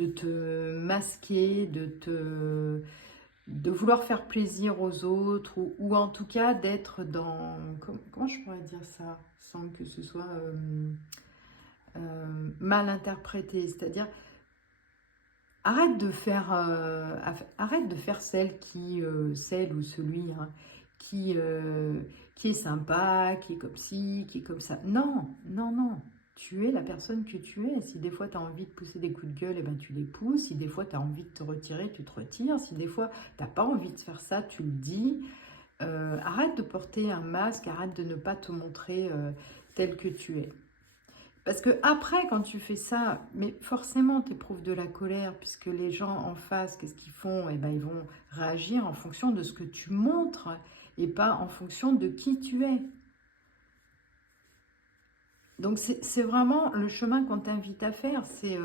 te masquer, de vouloir faire plaisir aux autres ou en tout cas d'être dans... Comment je pourrais dire ça sans que ce soit mal interprété? C'est-à-dire, arrête de faire celle ou celui... hein, qui est sympa, qui est comme ci, qui est comme ça. Non, non, non. Tu es la personne que tu es. Si des fois tu as envie de pousser des coups de gueule, eh ben, tu les pousses. Si des fois tu as envie de te retirer, tu te retires. Si des fois tu n'as pas envie de faire ça, tu le dis. Arrête de porter un masque, arrête de ne pas te montrer tel que tu es. Parce que après, quand tu fais ça, mais forcément, tu éprouves de la colère, puisque les gens en face, qu'est-ce qu'ils font? Eh ben, ils vont réagir en fonction de ce que tu montres et pas en fonction de qui tu es. Donc, c'est vraiment le chemin qu'on t'invite à faire, c'est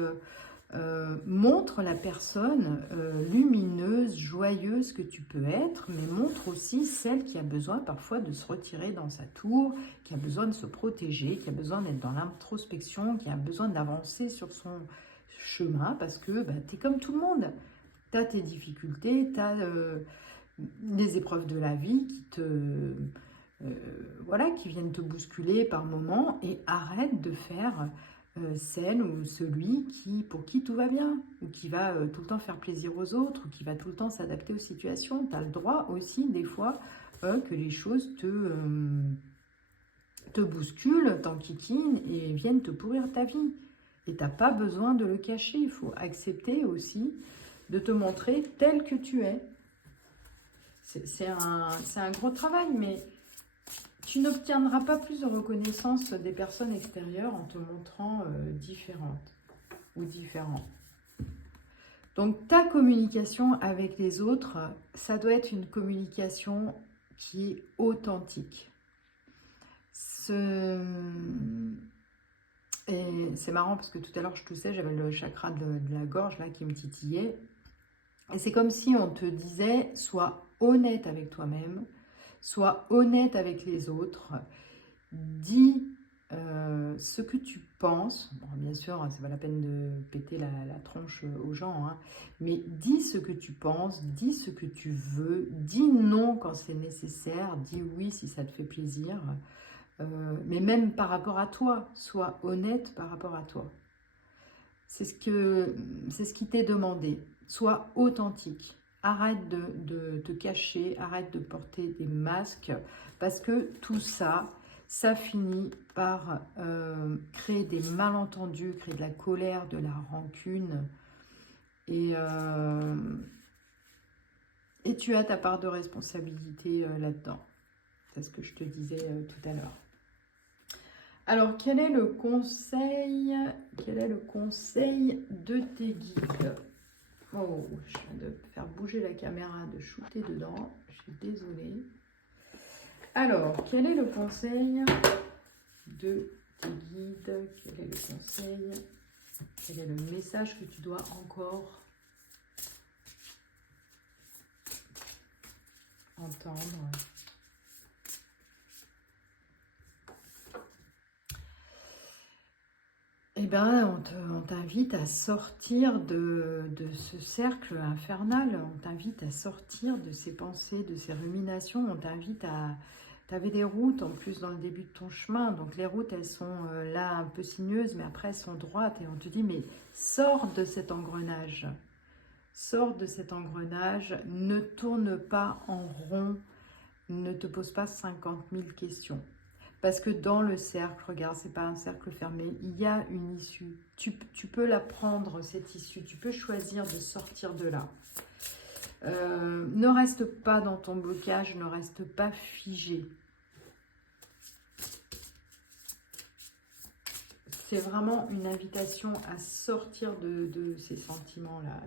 montre la personne lumineuse, joyeuse que tu peux être, mais montre aussi celle qui a besoin parfois de se retirer dans sa tour, qui a besoin de se protéger, qui a besoin d'être dans l'introspection, qui a besoin d'avancer sur son chemin, parce que bah, tu es comme tout le monde. Tu as tes difficultés, tu as les épreuves de la vie voilà, qui viennent te bousculer par moments, et arrête de faire celle ou celui pour qui tout va bien, ou qui va tout le temps faire plaisir aux autres, ou qui va tout le temps s'adapter aux situations. Tu as le droit aussi, des fois, que les choses te bousculent, t'enquiquinent et viennent te pourrir ta vie. Et tu n'as pas besoin de le cacher. Il faut accepter aussi de te montrer tel que tu es. C'est un gros travail, mais tu n'obtiendras pas plus de reconnaissance des personnes extérieures en te montrant différente ou différent. Donc ta communication avec les autres, ça doit être une communication qui est authentique. Et c'est marrant parce que tout à l'heure je toussais, j'avais le chakra de la gorge là qui me titillait. Et c'est comme si on te disait, sois honnête avec toi-même, sois honnête avec les autres, dis ce que tu penses. Bon, bien sûr, c'est pas la peine de péter la tronche aux gens, hein, mais dis ce que tu penses, dis ce que tu veux, dis non quand c'est nécessaire, dis oui si ça te fait plaisir. Mais même par rapport à toi, sois honnête par rapport à toi. C'est ce qui t'est demandé. Sois authentique. Arrête de te cacher, arrête de porter des masques, parce que tout ça, ça finit par créer des malentendus, créer de la colère, de la rancune. Et tu as ta part de responsabilité là-dedans. C'est ce que je te disais tout à l'heure. Alors, quel est le conseil de tes guides? Oh, je viens de faire bouger la caméra, de shooter dedans. Je suis désolée. Alors, quel est le conseil de tes guides? Quel est le conseil? Quel est le message que tu dois encore entendre? Eh bien, on t'invite à sortir de ce cercle infernal, on t'invite à sortir de ces pensées, de ces ruminations, on t'invite à... Tu avais des routes en plus dans le début de ton chemin, donc les routes, elles sont là un peu sinueuses, mais après elles sont droites, et on te dit, mais sors de cet engrenage, ne tourne pas en rond, ne te pose pas 50 000 questions. Parce que dans le cercle, regarde, c'est pas un cercle fermé, il y a une issue. Tu peux la prendre, cette issue, tu peux choisir de sortir de là. Ne reste pas dans ton blocage, ne reste pas figé. C'est vraiment une invitation à sortir de ces sentiments-là.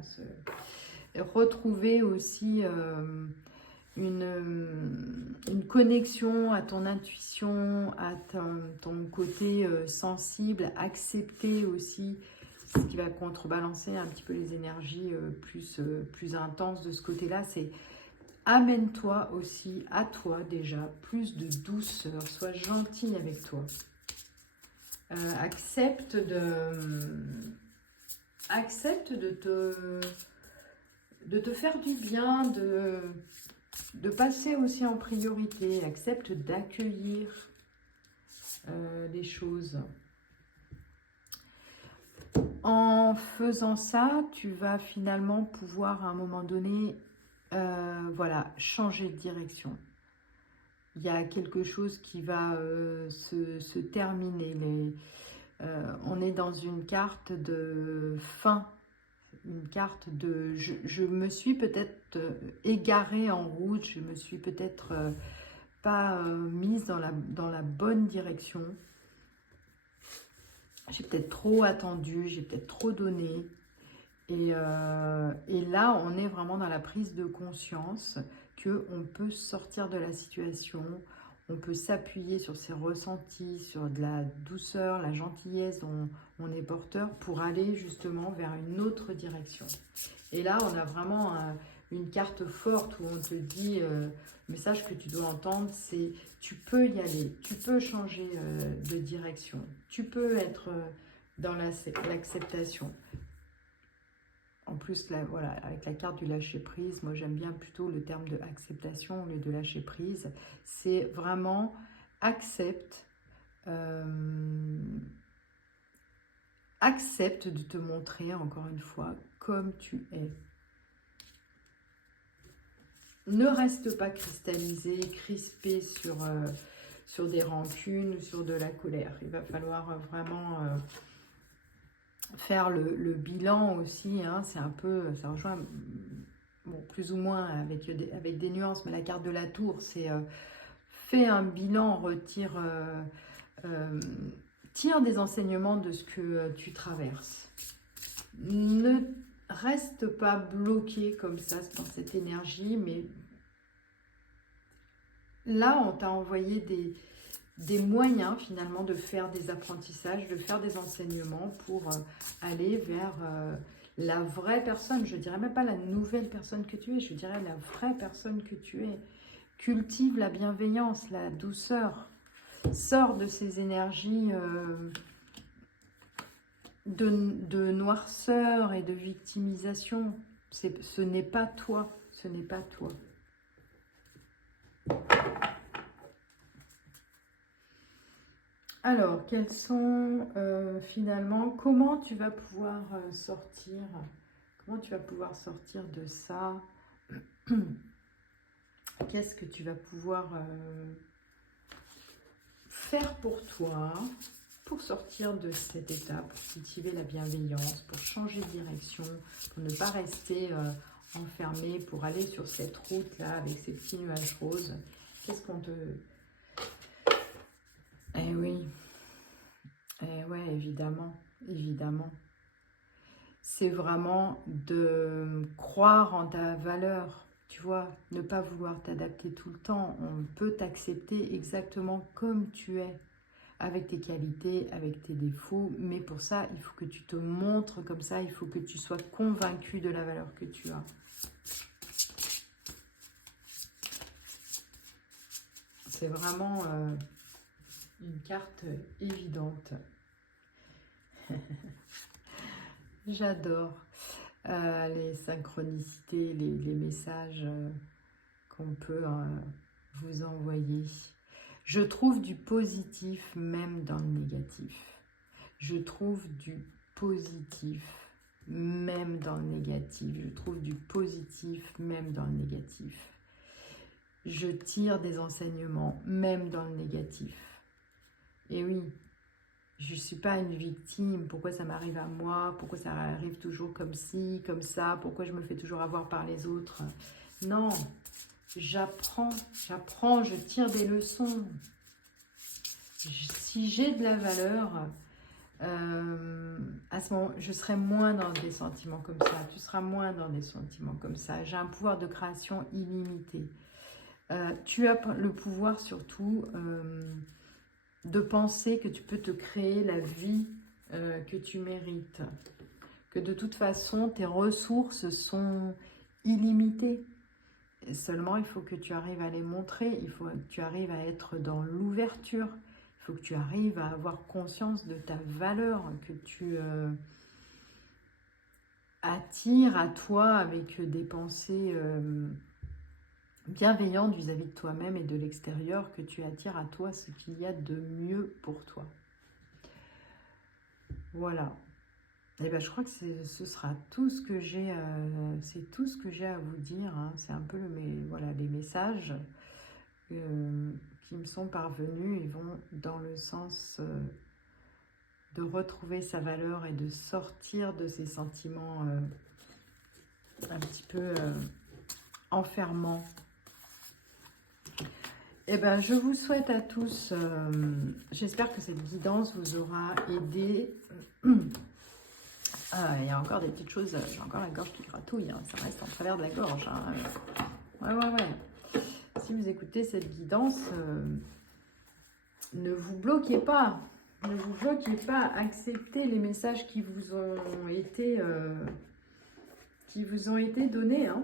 Retrouver aussi... une connexion à ton intuition, à ton côté sensible, accepter aussi ce qui va contrebalancer un petit peu les énergies plus intenses de ce côté-là. C'est amène-toi aussi à toi déjà plus de douceur, sois gentil avec toi. Accepte de te faire du bien, de passer aussi en priorité, accepte d'accueillir les choses. En faisant ça, tu vas finalement pouvoir à un moment donné, voilà, changer de direction. Il y a quelque chose qui va se terminer. On est dans une carte de fin. Une carte de... Je me suis peut-être égarée en route, je me suis peut-être pas mise dans la bonne direction. J'ai peut-être trop attendu, j'ai peut-être trop donné. Et là, on est vraiment dans la prise de conscience qu'on peut sortir de la situation, on peut s'appuyer sur ses ressentis, sur de la douceur, la gentillesse dont on est porteur pour aller justement vers une autre direction. Et là, on a vraiment une carte forte où on te dit, le message que tu dois entendre, c'est tu peux y aller, tu peux changer de direction, tu peux être dans l'acceptation. En plus, là, voilà, avec la carte du lâcher-prise, moi j'aime bien plutôt le terme de acceptation au lieu de lâcher-prise. C'est vraiment accepte de te montrer, encore une fois, comme tu es. Ne reste pas cristallisé, crispé sur des rancunes ou sur de la colère. Il va falloir vraiment faire le bilan aussi, hein. C'est un peu, ça rejoint bon, plus ou moins avec des nuances, mais la carte de la tour, c'est fais un bilan, tire des enseignements de ce que tu traverses. Ne reste pas bloqué comme ça dans cette énergie, mais là, on t'a envoyé des moyens finalement de faire des apprentissages, de faire des enseignements pour aller vers la vraie personne. Je dirais même pas la nouvelle personne que tu es, je dirais la vraie personne que tu es. Cultive la bienveillance, la douceur. Sors de ces énergies de noirceur et de victimisation. Ce n'est pas toi, ce n'est pas toi. Alors, quels sont finalement, comment tu vas pouvoir sortir de ça? Qu'est-ce que tu vas pouvoir faire pour toi, pour sortir de cet état, pour cultiver la bienveillance, pour changer de direction, pour ne pas rester enfermé, pour aller sur cette route-là avec ces petits nuages roses? Qu'est-ce qu'on te... Eh oui, eh ouais, évidemment, évidemment. C'est vraiment de croire en ta valeur, tu vois, ne pas vouloir t'adapter tout le temps. On peut t'accepter exactement comme tu es, avec tes qualités, avec tes défauts, mais pour ça, il faut que tu te montres comme ça, il faut que tu sois convaincu de la valeur que tu as. C'est vraiment une carte évidente. J'adore les synchronicités, les messages qu'on peut vous envoyer. Je trouve du positif même dans le négatif. Je trouve du positif même dans le négatif. Je trouve du positif même dans le négatif. Je tire des enseignements même dans le négatif. Et oui, je ne suis pas une victime. Pourquoi ça m'arrive à moi? Pourquoi ça arrive toujours comme ci, comme ça? Pourquoi je me fais toujours avoir par les autres? Non, j'apprends, je tire des leçons. Si j'ai de la valeur, à ce moment, je serai moins dans des sentiments comme ça. Tu seras moins dans des sentiments comme ça. J'ai un pouvoir de création illimité. Tu as le pouvoir surtout de penser que tu peux te créer la vie que tu mérites. Que de toute façon, tes ressources sont illimitées. Et seulement, il faut que tu arrives à les montrer. Il faut que tu arrives à être dans l'ouverture. Il faut que tu arrives à avoir conscience de ta valeur, que tu attires à toi avec des pensées bienveillante vis-à-vis de toi-même et de l'extérieur, que tu attires à toi ce qu'il y a de mieux pour toi. Voilà. Et ben, je crois que ce sera tout ce que j'ai, c'est tout ce que j'ai à vous dire. Hein. C'est un peu voilà, les messages qui me sont parvenus. Ils vont dans le sens de retrouver sa valeur et de sortir de ces sentiments un petit peu enfermants. Eh ben, je vous souhaite à tous, j'espère que cette guidance vous aura aidé. Il y a encore des petites choses, j'ai encore la gorge qui gratouille, hein, ça reste en travers de la gorge. Hein. Ouais. Si vous écoutez cette guidance, ne vous bloquez pas. Ne vous bloquez pas, acceptez les messages qui vous ont été donnés. Hein.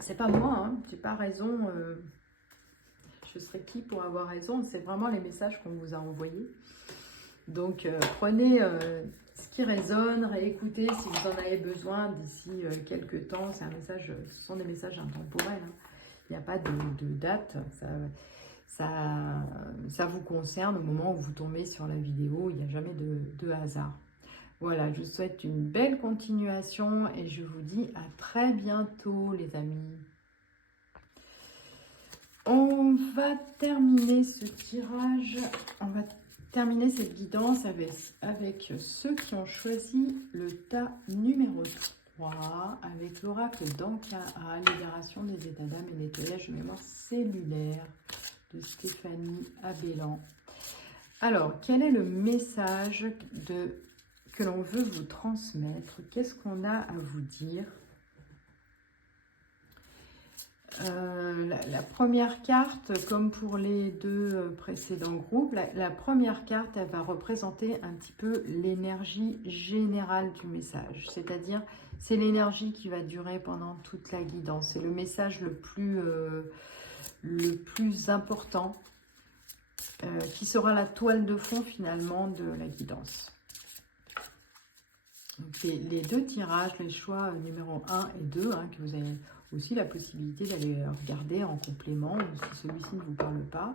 C'est pas moi, hein, j'ai pas raison. Je serais qui pour avoir raison? C'est vraiment les messages qu'on vous a envoyés. Donc, prenez ce qui résonne, réécoutez si vous en avez besoin d'ici quelques temps. C'est un message, ce sont des messages intemporels. Hein. Il n'y a pas de date. Ça vous concerne au moment où vous tombez sur la vidéo. Il n'y a jamais de hasard. Voilà, je vous souhaite une belle continuation et je vous dis à très bientôt, les amis. On va terminer ce tirage, on va terminer cette guidance avec ceux qui ont choisi le tas numéro 3, avec l'oracle d'Ankara, libération des états d'âme et nettoyage de mémoire cellulaire de Stéphanie Abellan. Alors, quel est le message que l'on veut vous transmettre? Qu'est-ce qu'on a à vous dire? La première carte, comme pour les deux précédents groupes, la première carte, elle va représenter un petit peu l'énergie générale du message. C'est-à-dire, c'est l'énergie qui va durer pendant toute la guidance. C'est le message le plus important, qui sera la toile de fond finalement de la guidance. Donc, les deux tirages, les choix numéro 1 et 2, hein, que vous avez aussi la possibilité d'aller regarder en complément, ou si celui-ci ne vous parle pas,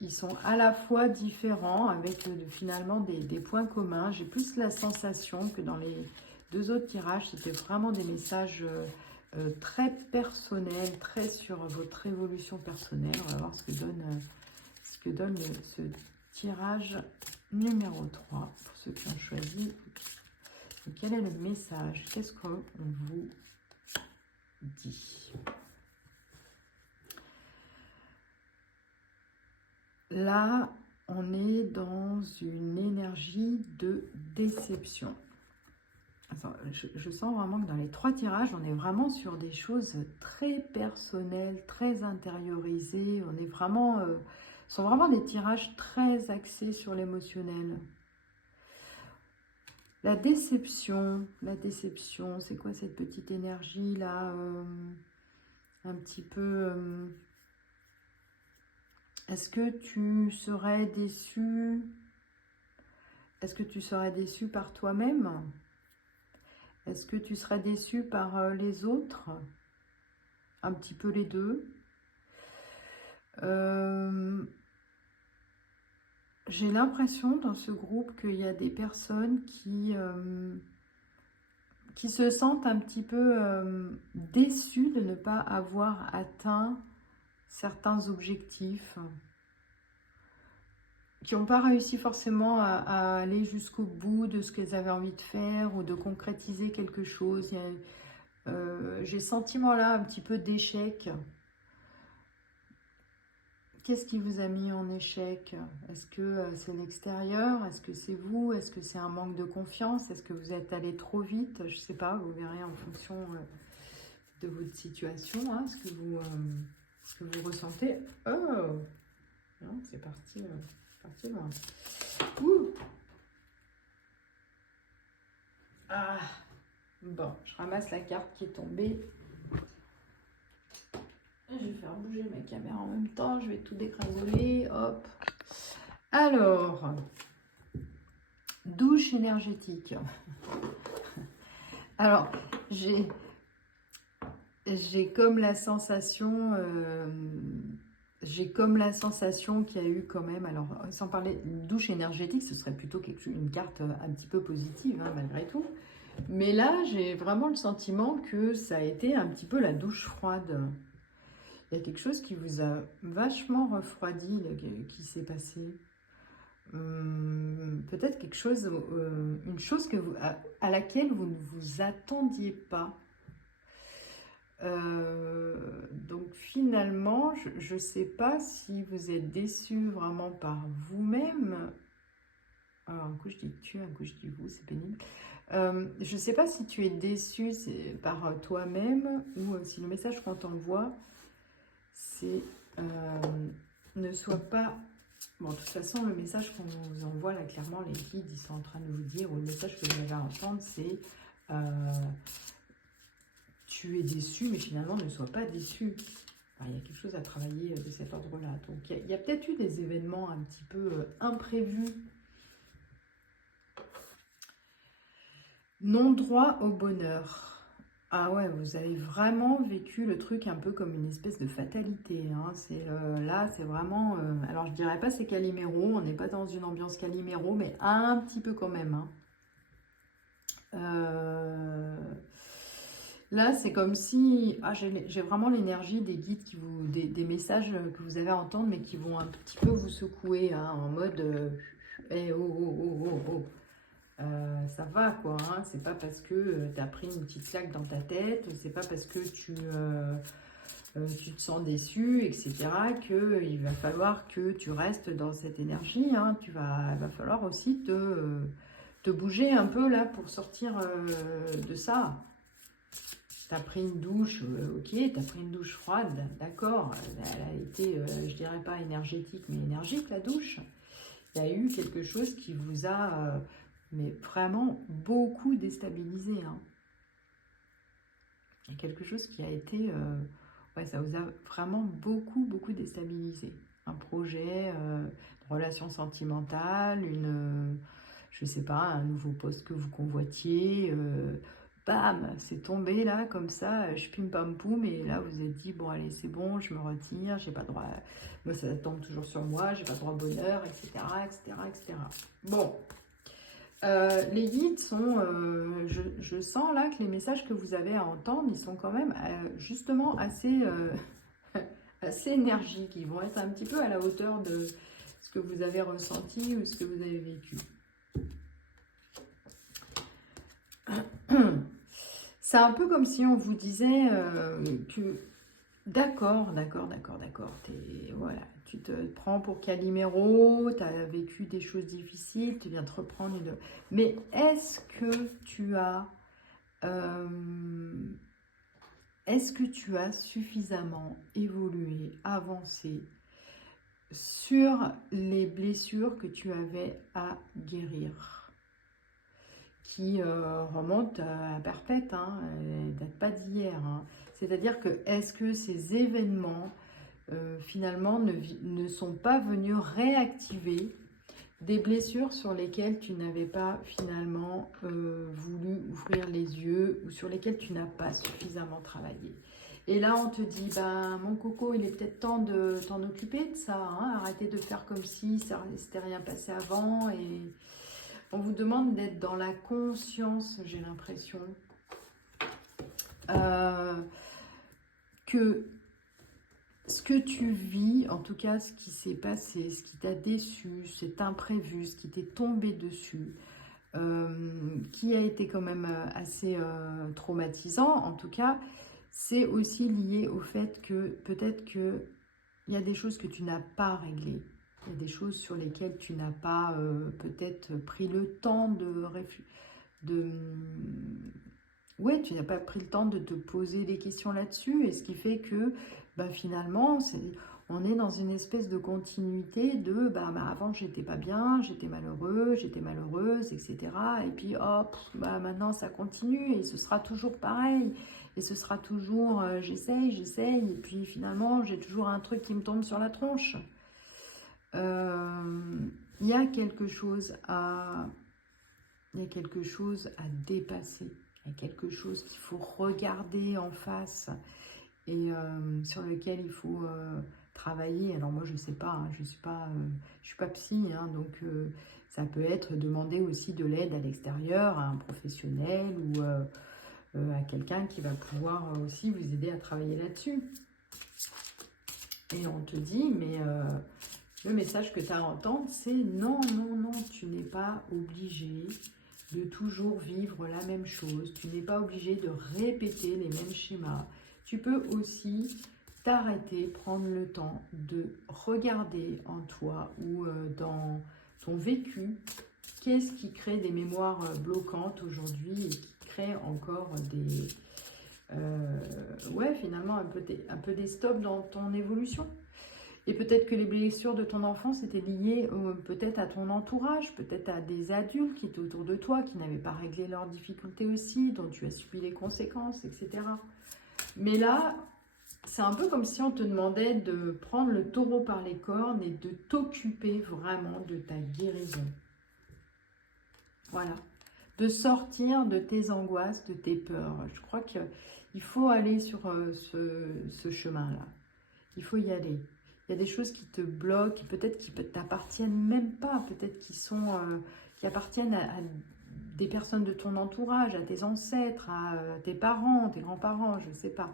ils sont à la fois différents avec finalement des points communs. J'ai plus la sensation que dans les deux autres tirages, c'était vraiment des messages très personnels, très sur votre évolution personnelle. On va voir ce que donne ce tirage numéro 3 pour ceux qui ont choisi. Et quel est le message? Qu'est-ce qu'on vous dit? Là, on est dans une énergie de déception. Attends, je sens vraiment que dans les trois tirages, on est vraiment sur des choses très personnelles, très intériorisées. On est vraiment, ce sont vraiment des tirages très axés sur l'émotionnel. La déception, c'est quoi cette petite énergie là, un petit peu... est-ce que tu serais déçu? Est-ce que tu serais déçu par toi-même? Est-ce que tu serais déçu par les autres? Un petit peu les deux. J'ai l'impression dans ce groupe qu'il y a des personnes qui se sentent un petit peu déçues de ne pas avoir atteint certains objectifs, qui n'ont pas réussi forcément à aller jusqu'au bout de ce qu'elles avaient envie de faire ou de concrétiser quelque chose. J'ai ce sentiment-là un petit peu d'échec. Qu'est-ce qui vous a mis en échec? Est-ce que c'est l'extérieur? Est-ce que c'est vous? Est-ce que c'est un manque de confiance? Est-ce que vous êtes allé trop vite? Je ne sais pas, vous verrez en fonction de votre situation, hein, ce que vous ressentez. Oh non, c'est parti loin. Ouh. Ah, bon, je ramasse la carte qui est tombée. Je vais faire bouger ma caméra en même temps, je vais tout décrasoler, hop. Alors, douche énergétique. Alors, j'ai comme la sensation, qu'il y a eu quand même, alors sans parler d'une douche énergétique, ce serait plutôt une carte un petit peu positive, hein, malgré tout. Mais là, j'ai vraiment le sentiment que ça a été un petit peu la douche froide. Il y a quelque chose qui vous a vachement refroidi, là, qui s'est passé. Peut-être quelque chose, une chose à laquelle vous ne vous attendiez pas. Donc finalement, je ne sais pas si vous êtes déçu vraiment par vous-même. Alors un coup je dis tu, un coup je dis vous, c'est pénible. Je ne sais pas si tu es déçu par toi-même ou si le message qu'on t'envoie, c'est ne sois pas... Bon, de toute façon, le message qu'on vous envoie, là, clairement, les guides, ils sont en train de vous dire, ou le message que vous avez à entendre, c'est tu es déçu, mais finalement, ne sois pas déçu. Enfin, il y a quelque chose à travailler de cet ordre-là. Donc, il y a peut-être eu des événements un petit peu imprévus. Non-droit au bonheur. Ah ouais, vous avez vraiment vécu le truc un peu comme une espèce de fatalité. Hein. Là, c'est vraiment... alors, je dirais pas c'est Caliméro, on n'est pas dans une ambiance Caliméro, mais un petit peu quand même. Hein. Là, c'est comme si j'ai vraiment l'énergie des guides des messages que vous avez à entendre, mais qui vont un petit peu vous secouer, hein, en mode eh, oh, oh, oh, oh, oh. Ça va quoi, hein, c'est pas parce que tu as pris une petite claque dans ta tête, c'est pas parce que tu te sens déçu, etc., qu'il va falloir que tu restes dans cette énergie, hein. Il va falloir aussi te bouger un peu là pour sortir de ça. T'as pris une douche, ok, t'as pris une douche froide, d'accord, elle a été, je dirais pas énergétique, mais énergique la douche. Il y a eu quelque chose qui vous a, mais vraiment beaucoup déstabilisé, hein. Il y a quelque chose qui a été, ouais, ça vous a vraiment beaucoup déstabilisé. Un projet, une relation sentimentale, je sais pas, un nouveau poste que vous convoitiez, bam, c'est tombé là, comme ça, je pim pam poum, et là vous êtes dit, bon allez, c'est bon, je me retire, j'ai pas droit, moi ça tombe toujours sur moi, j'ai pas droit au bonheur, etc., etc., etc. Bon, les guides sont, je sens là que les messages que vous avez à entendre, ils sont quand même justement assez, assez énergiques, ils vont être un petit peu à la hauteur de ce que vous avez ressenti ou ce que vous avez vécu. C'est un peu comme si on vous disait que d'accord, voilà, tu te prends pour Calimero, tu as vécu des choses difficiles, tu viens te reprendre mais est-ce que tu as suffisamment évolué, avancé sur les blessures que tu avais à guérir, qui remontent à perpète, hein, elles ne datent pas d'hier, hein. C'est-à-dire que est-ce que ces événements finalement ne sont pas venus réactiver des blessures sur lesquelles tu n'avais pas finalement voulu ouvrir les yeux ou sur lesquelles tu n'as pas suffisamment travaillé. Et là, on te dit, ben, mon coco, il est peut-être temps de t'en occuper de ça, hein, arrêter de faire comme si ça ne s'était rien passé avant. Et on vous demande d'être dans la conscience, j'ai l'impression, que ce que tu vis, en tout cas ce qui s'est passé, ce qui t'a déçu, cet imprévu, ce qui t'est tombé dessus, qui a été quand même assez traumatisant, en tout cas, c'est aussi lié au fait que peut-être qu'il y a des choses que tu n'as pas réglées. Il y a des choses sur lesquelles tu n'as pas peut-être pris le temps ouais, tu n'as pas pris le temps de te poser des questions là-dessus, et ce qui fait que bah, finalement, on est dans une espèce de continuité de bah, avant j'étais pas bien, j'étais malheureux, j'étais malheureuse, etc. Et puis hop, bah, maintenant ça continue et ce sera toujours pareil. Et ce sera toujours j'essaye, et puis finalement j'ai toujours un truc qui me tombe sur la tronche. Il y a quelque chose à dépasser. Il y a quelque chose qu'il faut regarder en face et sur lequel il faut travailler. Alors moi je sais pas, hein, je suis pas psy, hein, donc ça peut être demander aussi de l'aide à l'extérieur, à un professionnel ou à quelqu'un qui va pouvoir aussi vous aider à travailler là-dessus. Et on te dit, mais le message que tu as à entendre, c'est non, tu n'es pas obligé de toujours vivre la même chose. Tu n'es pas obligé de répéter les mêmes schémas. Tu peux aussi t'arrêter, prendre le temps de regarder en toi ou dans ton vécu, qu'est-ce qui crée des mémoires bloquantes aujourd'hui et qui crée encore ouais, finalement un peu des stops dans ton évolution. Et peut-être que les blessures de ton enfance étaient liées peut-être à ton entourage, peut-être à des adultes qui étaient autour de toi, qui n'avaient pas réglé leurs difficultés aussi, dont tu as subi les conséquences, etc. Mais là, c'est un peu comme si on te demandait de prendre le taureau par les cornes et de t'occuper vraiment de ta guérison. Voilà. De sortir de tes angoisses, de tes peurs. Je crois qu'il faut aller sur ce chemin-là. Il faut y aller. Il y a des choses qui te bloquent, peut-être qui ne t'appartiennent même pas, peut-être qui appartiennent à des personnes de ton entourage, à tes ancêtres, à tes parents, tes grands-parents, je ne sais pas.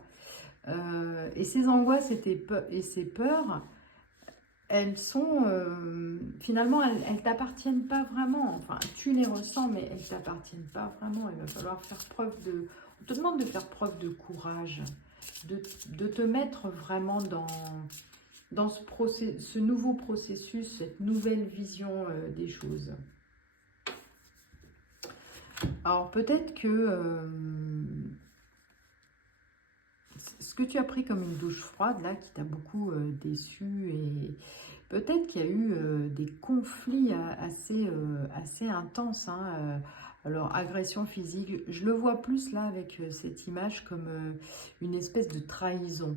Et ces angoisses et ces peurs, elles sont, finalement, elles ne t'appartiennent pas vraiment. Enfin, tu les ressens, mais elles ne t'appartiennent pas vraiment. Il va falloir faire preuve de... On te demande de faire preuve de courage, de te mettre vraiment dans ce nouveau processus, cette nouvelle vision des choses. Alors, peut-être que ce que tu as pris comme une douche froide, là, qui t'a beaucoup déçu, et peut-être qu'il y a eu des conflits assez intenses, hein, alors, agression physique, je le vois plus là avec cette image comme une espèce de trahison.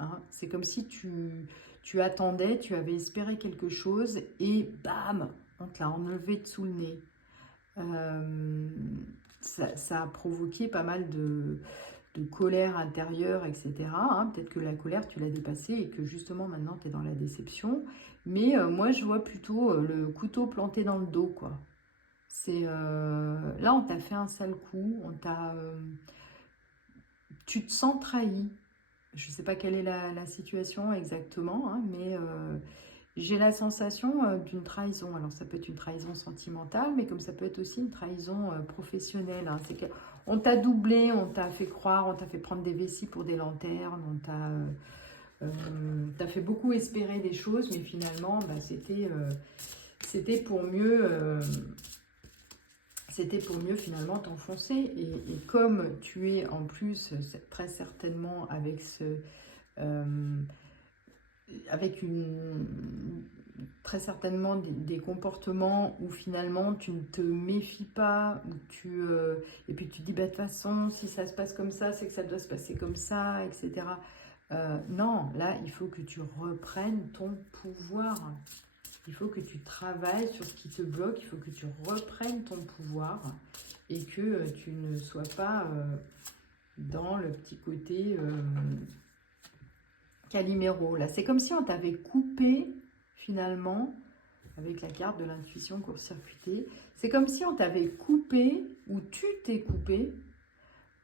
Hein. C'est comme si tu attendais, tu avais espéré quelque chose et bam, on te l'a enlevé de sous le nez. Ça a provoqué pas mal de colère intérieure, etc. Hein. Peut-être que la colère, tu l'as dépassée et que justement maintenant tu es dans la déception. Mais moi, je vois plutôt le couteau planté dans le dos, quoi. Là, on t'a fait un sale coup, tu te sens trahi. Je ne sais pas quelle est la situation exactement, hein, mais j'ai la sensation d'une trahison. Alors, ça peut être une trahison sentimentale, mais comme ça peut être aussi une trahison professionnelle. Hein. C'est qu'on t'a doublé, on t'a fait croire, on t'a fait prendre des vessies pour des lanternes, t'as fait beaucoup espérer des choses, mais finalement, bah, c'était pour mieux... C'était pour mieux finalement t'enfoncer. Et comme tu es en plus très certainement avec très certainement des comportements où finalement tu ne te méfies pas, et puis tu te dis bah, de toute façon si ça se passe comme ça, c'est que ça doit se passer comme ça, etc. Non, là il faut que tu reprennes ton pouvoir. Il faut que tu travailles sur ce qui te bloque, il faut que tu reprennes ton pouvoir et que tu ne sois pas dans le petit côté Caliméro. Là, c'est comme si on t'avait coupé, finalement, avec la carte de l'intuition court-circuitée, c'est comme si on t'avait coupé, ou tu t'es coupé,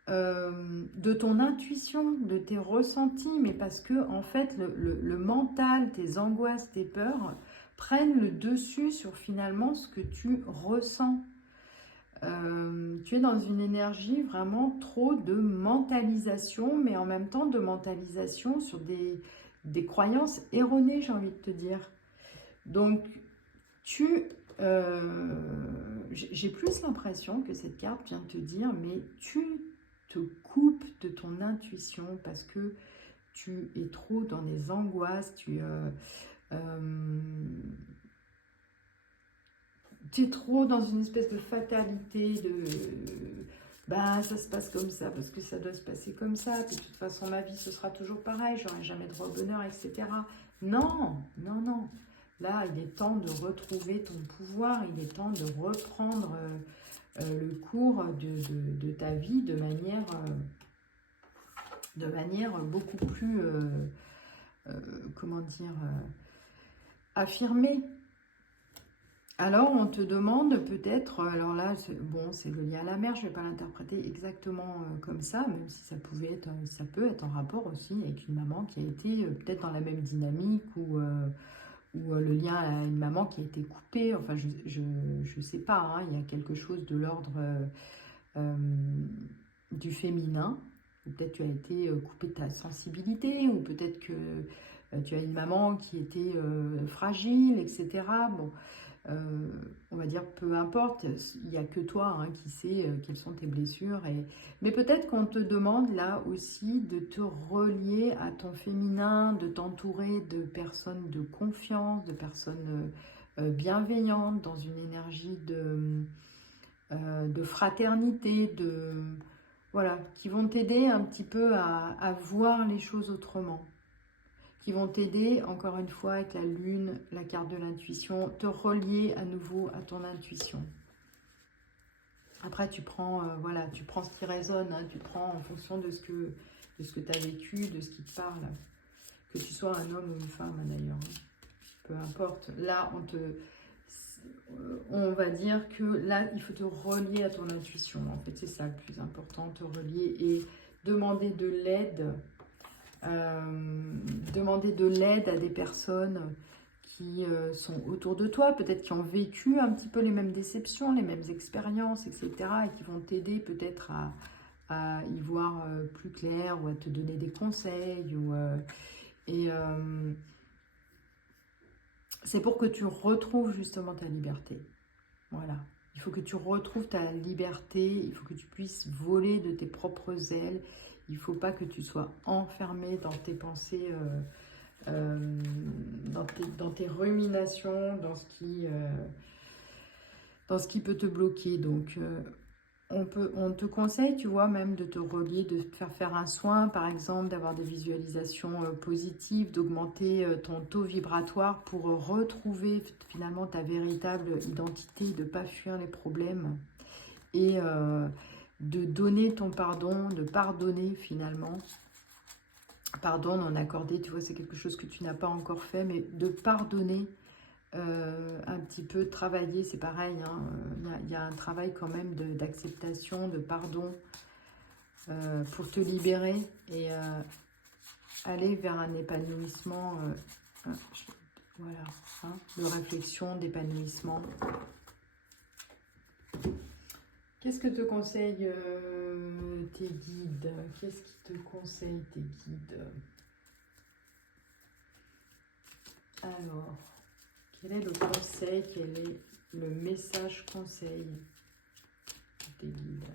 de ton intuition, de tes ressentis, mais parce que, en fait, le mental, tes angoisses, tes peurs prennent le dessus sur finalement ce que tu ressens. Tu es dans une énergie vraiment trop de mentalisation, mais en même temps de mentalisation sur des croyances erronées, j'ai envie de te dire. Donc, j'ai plus l'impression que cette carte vient te dire, mais tu te coupes de ton intuition parce que tu es trop dans des angoisses, tu es trop dans une espèce de fatalité, bah ça se passe comme ça parce que ça doit se passer comme ça, puis de toute façon ma vie ce sera toujours pareil, j'aurai jamais droit au bonheur, etc. Non, non, non. Là, il est temps de retrouver ton pouvoir, il est temps de reprendre le cours de ta vie de manière beaucoup plus, comment dire, affirmée. Alors, on te demande peut-être, alors là, c'est le lien à la mer, je ne vais pas l'interpréter exactement comme ça, même si ça peut être en rapport aussi avec une maman qui a été peut-être dans la même dynamique ou le lien à une maman qui a été coupée, enfin, je sais pas, hein, il y a quelque chose de l'ordre du féminin, ou peut-être tu as été coupée de ta sensibilité, ou peut-être que tu as une maman qui était fragile, etc. Bon, on va dire peu importe, il n'y a que toi hein, qui sais quelles sont tes blessures. Mais peut-être qu'on te demande là aussi de te relier à ton féminin, de t'entourer de personnes de confiance, de personnes bienveillantes, dans une énergie de fraternité, voilà, qui vont t'aider un petit peu à voir les choses autrement. Qui vont t'aider, encore une fois, avec la lune, la carte de l'intuition, te relier à nouveau à ton intuition. Après, tu prends ce qui résonne, hein, tu prends en fonction de ce que tu as vécu, de ce qui te parle. Que tu sois un homme ou une femme, d'ailleurs. Peu importe. Là, on va dire que là, il faut te relier à ton intuition. En fait, c'est ça le plus important, te relier et demander de l'aide. Demander de l'aide à des personnes qui sont autour de toi, peut-être qui ont vécu un petit peu les mêmes déceptions, les mêmes expériences, etc. et qui vont t'aider peut-être à y voir plus clair ou à te donner des conseils. C'est pour que tu retrouves justement ta liberté. Voilà. Il faut que tu retrouves ta liberté, il faut que tu puisses voler de tes propres ailes. Il ne faut pas que tu sois enfermé dans tes pensées, dans tes ruminations, dans ce qui peut te bloquer. Donc, on te conseille, tu vois, même de te relier, de te faire un soin, par exemple, d'avoir des visualisations positives, d'augmenter ton taux vibratoire pour retrouver finalement ta véritable identité, de ne pas fuir les problèmes et de donner ton pardon, de pardonner finalement. Pardon, d'en accorder, tu vois, c'est quelque chose que tu n'as pas encore fait, mais de pardonner un petit peu, travailler, c'est pareil, hein, y a un travail quand même d'acceptation, de pardon pour te libérer et aller vers un épanouissement, voilà, hein, de réflexion, d'épanouissement. Qu'est-ce que te conseillent tes guides? Qu'est-ce qui te conseillent tes guides? Alors, quel est le conseil, quel est le message conseil des guides?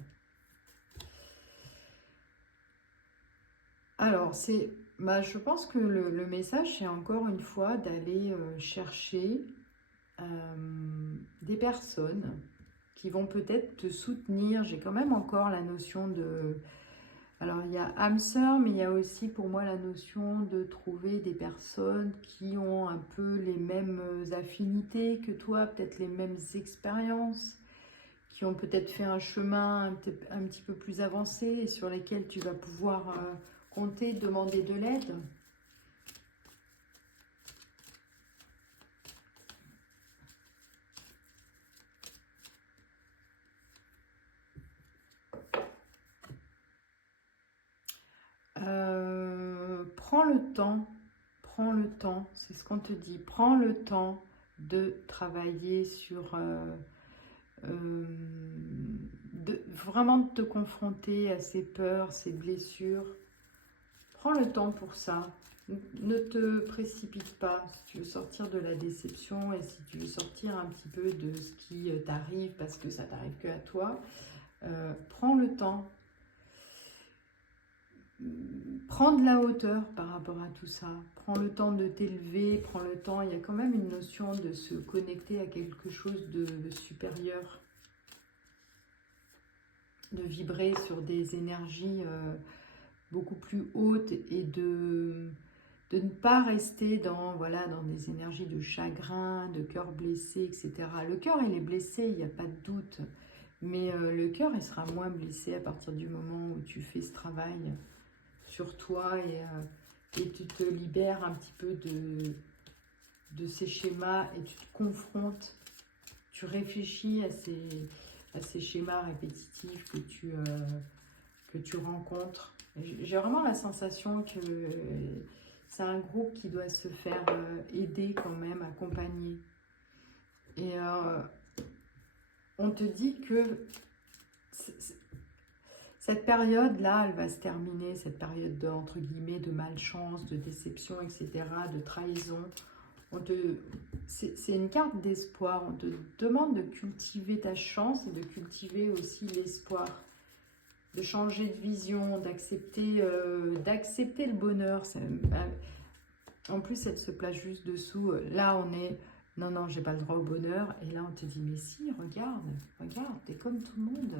Alors, je pense que le message, c'est encore une fois d'aller chercher des personnes qui vont peut-être te soutenir. J'ai quand même encore la notion de... Alors, il y a âme sœur, mais il y a aussi pour moi la notion de trouver des personnes qui ont un peu les mêmes affinités que toi, peut-être les mêmes expériences, qui ont peut-être fait un chemin un petit peu plus avancé et sur lesquels tu vas pouvoir compter, demander de l'aide. Prends le temps, c'est ce qu'on te dit, prends le temps de travailler sur, vraiment de te confronter à ces peurs, ces blessures. Prends le temps pour ça, ne te précipite pas si tu veux sortir de la déception et si tu veux sortir un petit peu de ce qui t'arrive parce que ça t'arrive que à toi. Prends le temps. Prends de la hauteur par rapport à tout ça. Prends le temps de t'élever, prends le temps. Il y a quand même une notion de se connecter à quelque chose de supérieur. De vibrer sur des énergies beaucoup plus hautes et de ne pas rester dans des énergies de chagrin, de cœur blessé, etc. Le cœur, il est blessé, il n'y a pas de doute. Mais le cœur, il sera moins blessé à partir du moment où tu fais ce travail sur toi et tu te libères un petit peu de ces schémas et tu te confrontes, tu réfléchis à ces schémas répétitifs que tu rencontres. J'ai vraiment la sensation que c'est un groupe qui doit se faire aider quand même, accompagner. Et on te dit que cette période-là, elle va se terminer, cette période de, entre guillemets, de malchance, de déception, etc., de trahison. C'est une carte d'espoir. On te demande de cultiver ta chance et de cultiver aussi l'espoir, de changer de vision, d'accepter le bonheur. En plus, elle se place juste dessous. Là, on est... Non, non, j'ai pas le droit au bonheur. Et là, on te dit, mais si, regarde, t'es comme tout le monde.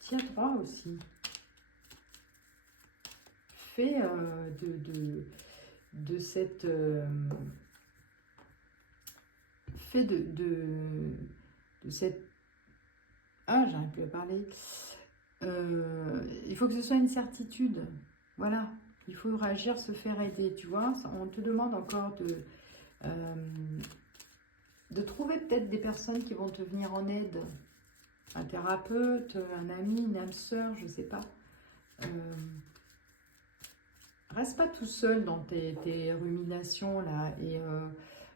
Tiens droit aussi. Fais de cette... fais de cette... Ah, j'arrive plus à parler. Il faut que ce soit une certitude. Voilà. Il faut réagir, se faire aider, tu vois. On te demande encore de trouver peut-être des personnes qui vont te venir en aide. Un thérapeute, un ami, une âme sœur, je ne sais pas. Reste pas tout seul dans tes ruminations là et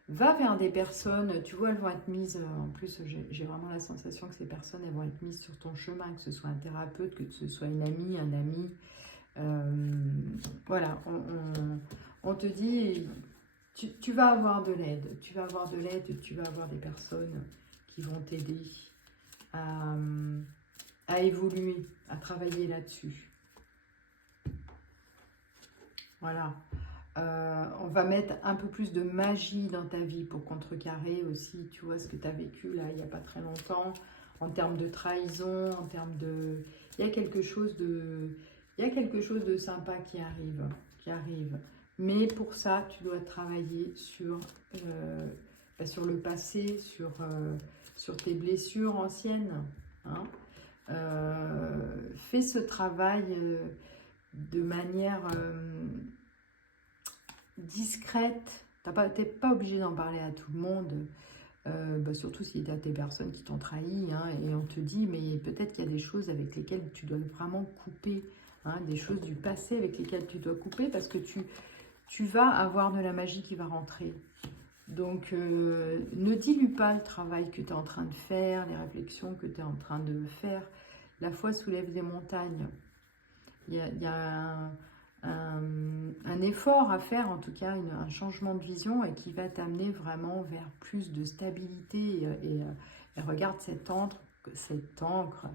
va vers des personnes, tu vois, elles vont être mises, en plus j'ai vraiment la sensation que ces personnes, elles vont être mises sur ton chemin, que ce soit un thérapeute, que ce soit une amie, un ami. Voilà, on te dit, tu vas avoir de l'aide, tu vas avoir des personnes qui vont t'aider à évoluer, à travailler là-dessus. Voilà. On va mettre un peu plus de magie dans ta vie pour contrecarrer aussi, tu vois, ce que tu as vécu là, il n'y a pas très longtemps, en termes de trahison, en termes de... Il y a quelque chose de sympa qui arrive. Mais pour ça, tu dois travailler sur le passé, sur tes blessures anciennes. Hein. Fais ce travail de manière discrète. Tu n'es pas obligé d'en parler à tout le monde. Surtout si tu as des personnes qui t'ont trahi, hein, et on te dit, mais peut-être qu'il y a des choses avec lesquelles tu dois vraiment couper, hein, des choses du passé avec lesquelles tu dois couper, parce que tu vas avoir de la magie qui va rentrer. Donc, ne dilue pas le travail que tu es en train de faire, les réflexions que tu es en train de faire. La foi soulève des montagnes. Il y a un effort à faire, en tout cas un changement de vision, et qui va t'amener vraiment vers plus de stabilité. Et regarde cette encre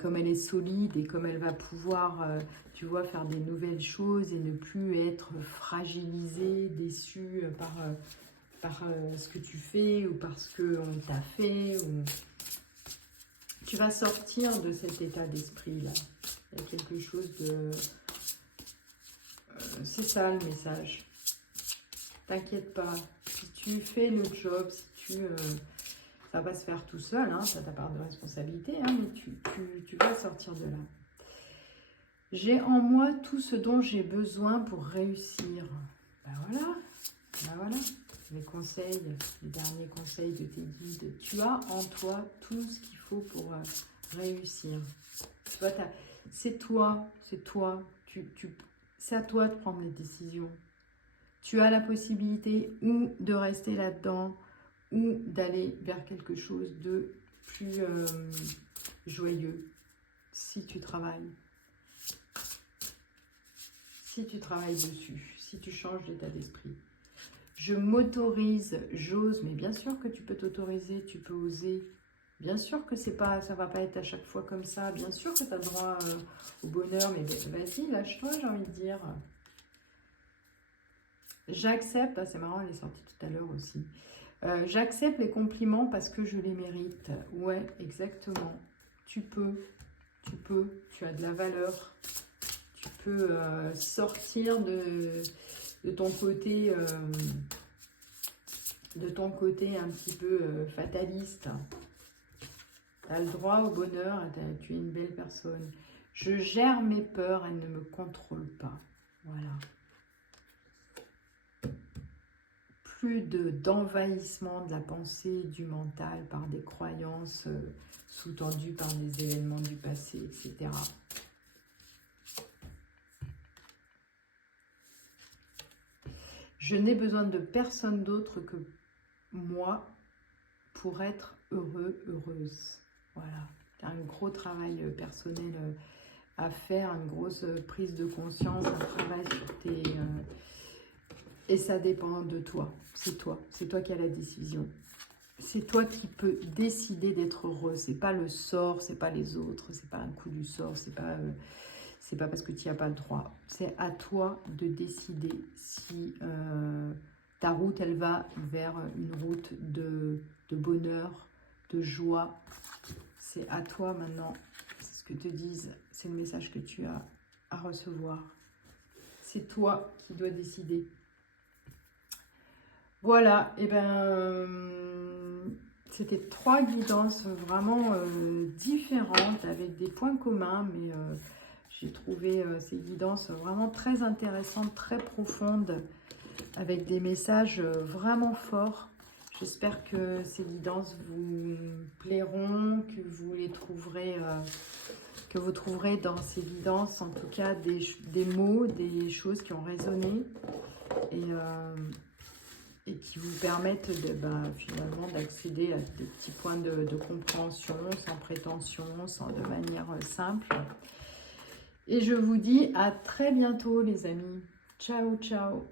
comme elle est solide et comme elle va pouvoir, tu vois, faire des nouvelles choses et ne plus être fragilisée, déçue par ce que tu fais ou parce qu'on t'a fait. Tu vas sortir de cet état d'esprit-là. Il y a quelque chose de... c'est ça le message. T'inquiète pas. Si tu fais le job, ça va se faire tout seul, hein, ça ta part de responsabilité, hein, mais tu vas sortir de là. J'ai en moi tout ce dont j'ai besoin pour réussir. Ben voilà. Les conseils, les derniers conseils de tes guides. Tu as en toi tout ce qu'il faut pour réussir. Tu vois, c'est toi. C'est à toi de prendre les décisions. Tu as la possibilité ou de rester là-dedans ou d'aller vers quelque chose de plus joyeux si tu travailles. Si tu travailles dessus, si tu changes d'état d'esprit. Je m'autorise, j'ose, mais bien sûr que tu peux t'autoriser, tu peux oser. Bien sûr que ça va pas être à chaque fois comme ça. Bien sûr que tu as droit au bonheur, mais vas-y, lâche-toi, j'ai envie de dire. J'accepte, c'est marrant, elle est sortie tout à l'heure aussi. J'accepte les compliments parce que je les mérite. Ouais, exactement. Tu as de la valeur. Tu peux sortir de ton côté un petit peu fataliste. Tu as le droit au bonheur, tu es une belle personne. Je gère mes peurs, elles ne me contrôlent pas. Voilà. Plus d'envahissement de la pensée, du mental par des croyances sous-tendues par des événements du passé, etc. Je n'ai besoin de personne d'autre que moi pour être heureux, heureuse. Voilà, tu as un gros travail personnel à faire, une grosse prise de conscience, un travail sur tes... et ça dépend de toi. C'est toi qui as la décision. C'est toi qui peux décider d'être heureux. C'est pas le sort, c'est pas les autres, c'est pas un coup du sort, c'est pas parce que tu n'y as pas le droit. C'est à toi de décider si ta route, elle va vers une route de bonheur, de joie. C'est à toi maintenant. C'est ce que te disent, c'est le message que tu as à recevoir. C'est toi qui dois décider. Voilà, et c'était 3 guidances vraiment différentes avec des points communs, mais j'ai trouvé ces guidances vraiment très intéressantes, très profondes, avec des messages vraiment forts. J'espère que ces guidances vous plairont, que vous les trouverez, que vous trouverez dans ces guidances, en tout cas, des mots, des choses qui ont résonné et qui vous permettent finalement d'accéder à des petits points de compréhension, sans prétention, de manière simple. Et je vous dis à très bientôt, les amis. Ciao, ciao.